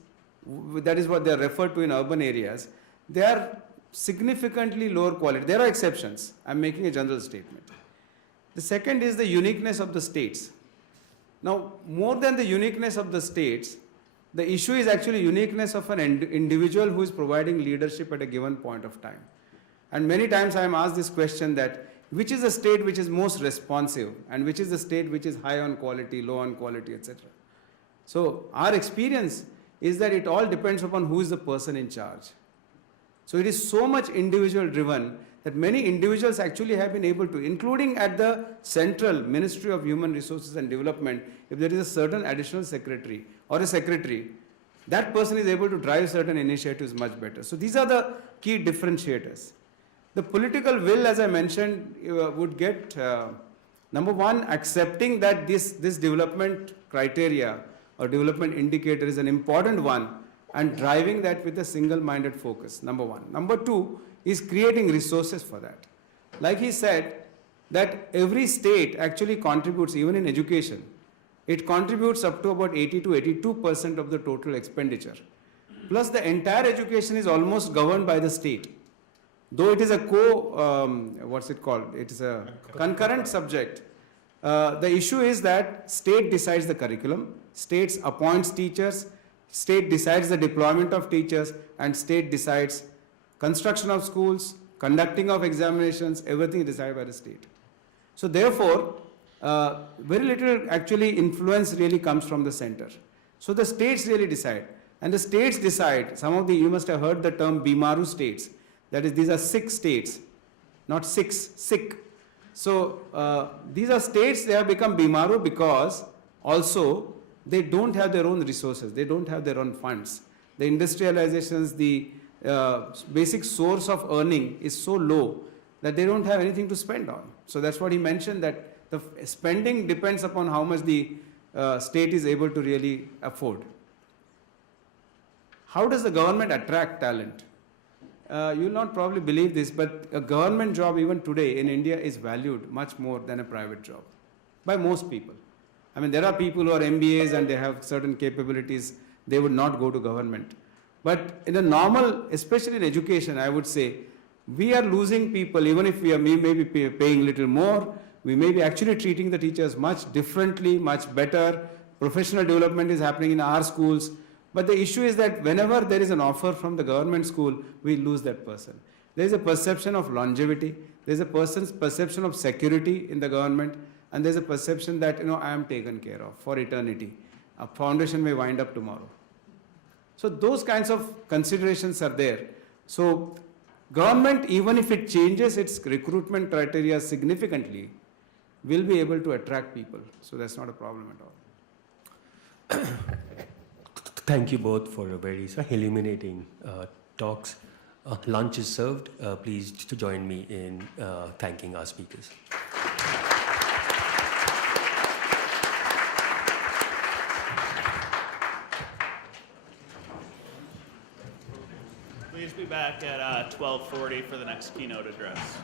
that is what they are referred to in urban areas, they are significantly lower quality. There are exceptions. I'm making a general statement. The second is the uniqueness of the states. Now, more than the uniqueness of the states, the issue is actually uniqueness of an individual who is providing leadership at a given point of time. And many times I am asked this question that which is the state which is most responsive and which is the state which is high on quality, low on quality, etc. So our experience is that it all depends upon who is the person in charge. So it is so much individual driven that many individuals actually have been able to, including at the central Ministry of Human Resources and Development, if there is a certain additional secretary or a secretary, that person is able to drive certain initiatives much better. So these are the key differentiators. The political will, as I mentioned, would get, number one, accepting that this development criteria or development indicator is an important one and driving that with a single-minded focus, number one. Number two is creating resources for that. Like he said, that every state actually contributes, even in education, it contributes up to about 80 to 82% of the total expenditure. Plus the entire education is almost governed by the state. Though it is a it is a concurrent subject. The issue is that state decides the curriculum, states appoints teachers, state decides the deployment of teachers, and state decides construction of schools, conducting of examinations, everything is decided by the state. So therefore, very little actually influence really comes from the center. So the states really decide. And the states decide, you must have heard the term Bimaru states. That is, these are 6 states, not 6, sick. So these are states, they have become Bimaru because also they don't have their own resources, they don't have their own funds. The industrializations, the basic source of earning is so low that they don't have anything to spend on. So that's what he mentioned, that spending depends upon how much the state is able to really afford. How does the government attract talent? You will not probably believe this, but a government job even today in India is valued much more than a private job by most people. I mean, there are people who are MBAs and they have certain capabilities, they would not go to government. But in a normal, especially in education, I would say, we are losing people, even if we may be paying little more, we may be actually treating the teachers much differently, much better. Professional development is happening in our schools. But the issue is that whenever there is an offer from the government school, we lose that person. There is a perception of longevity, there is a person's perception of security in the government, and there is a perception that, I am taken care of for eternity. A foundation may wind up tomorrow. So those kinds of considerations are there. So government, even if it changes its recruitment criteria significantly, will be able to attract people. So that's not a problem at all. Thank you both for your very illuminating talks. Lunch is served. Please to join me in thanking our speakers. Please be back at 12:40 for the next keynote address.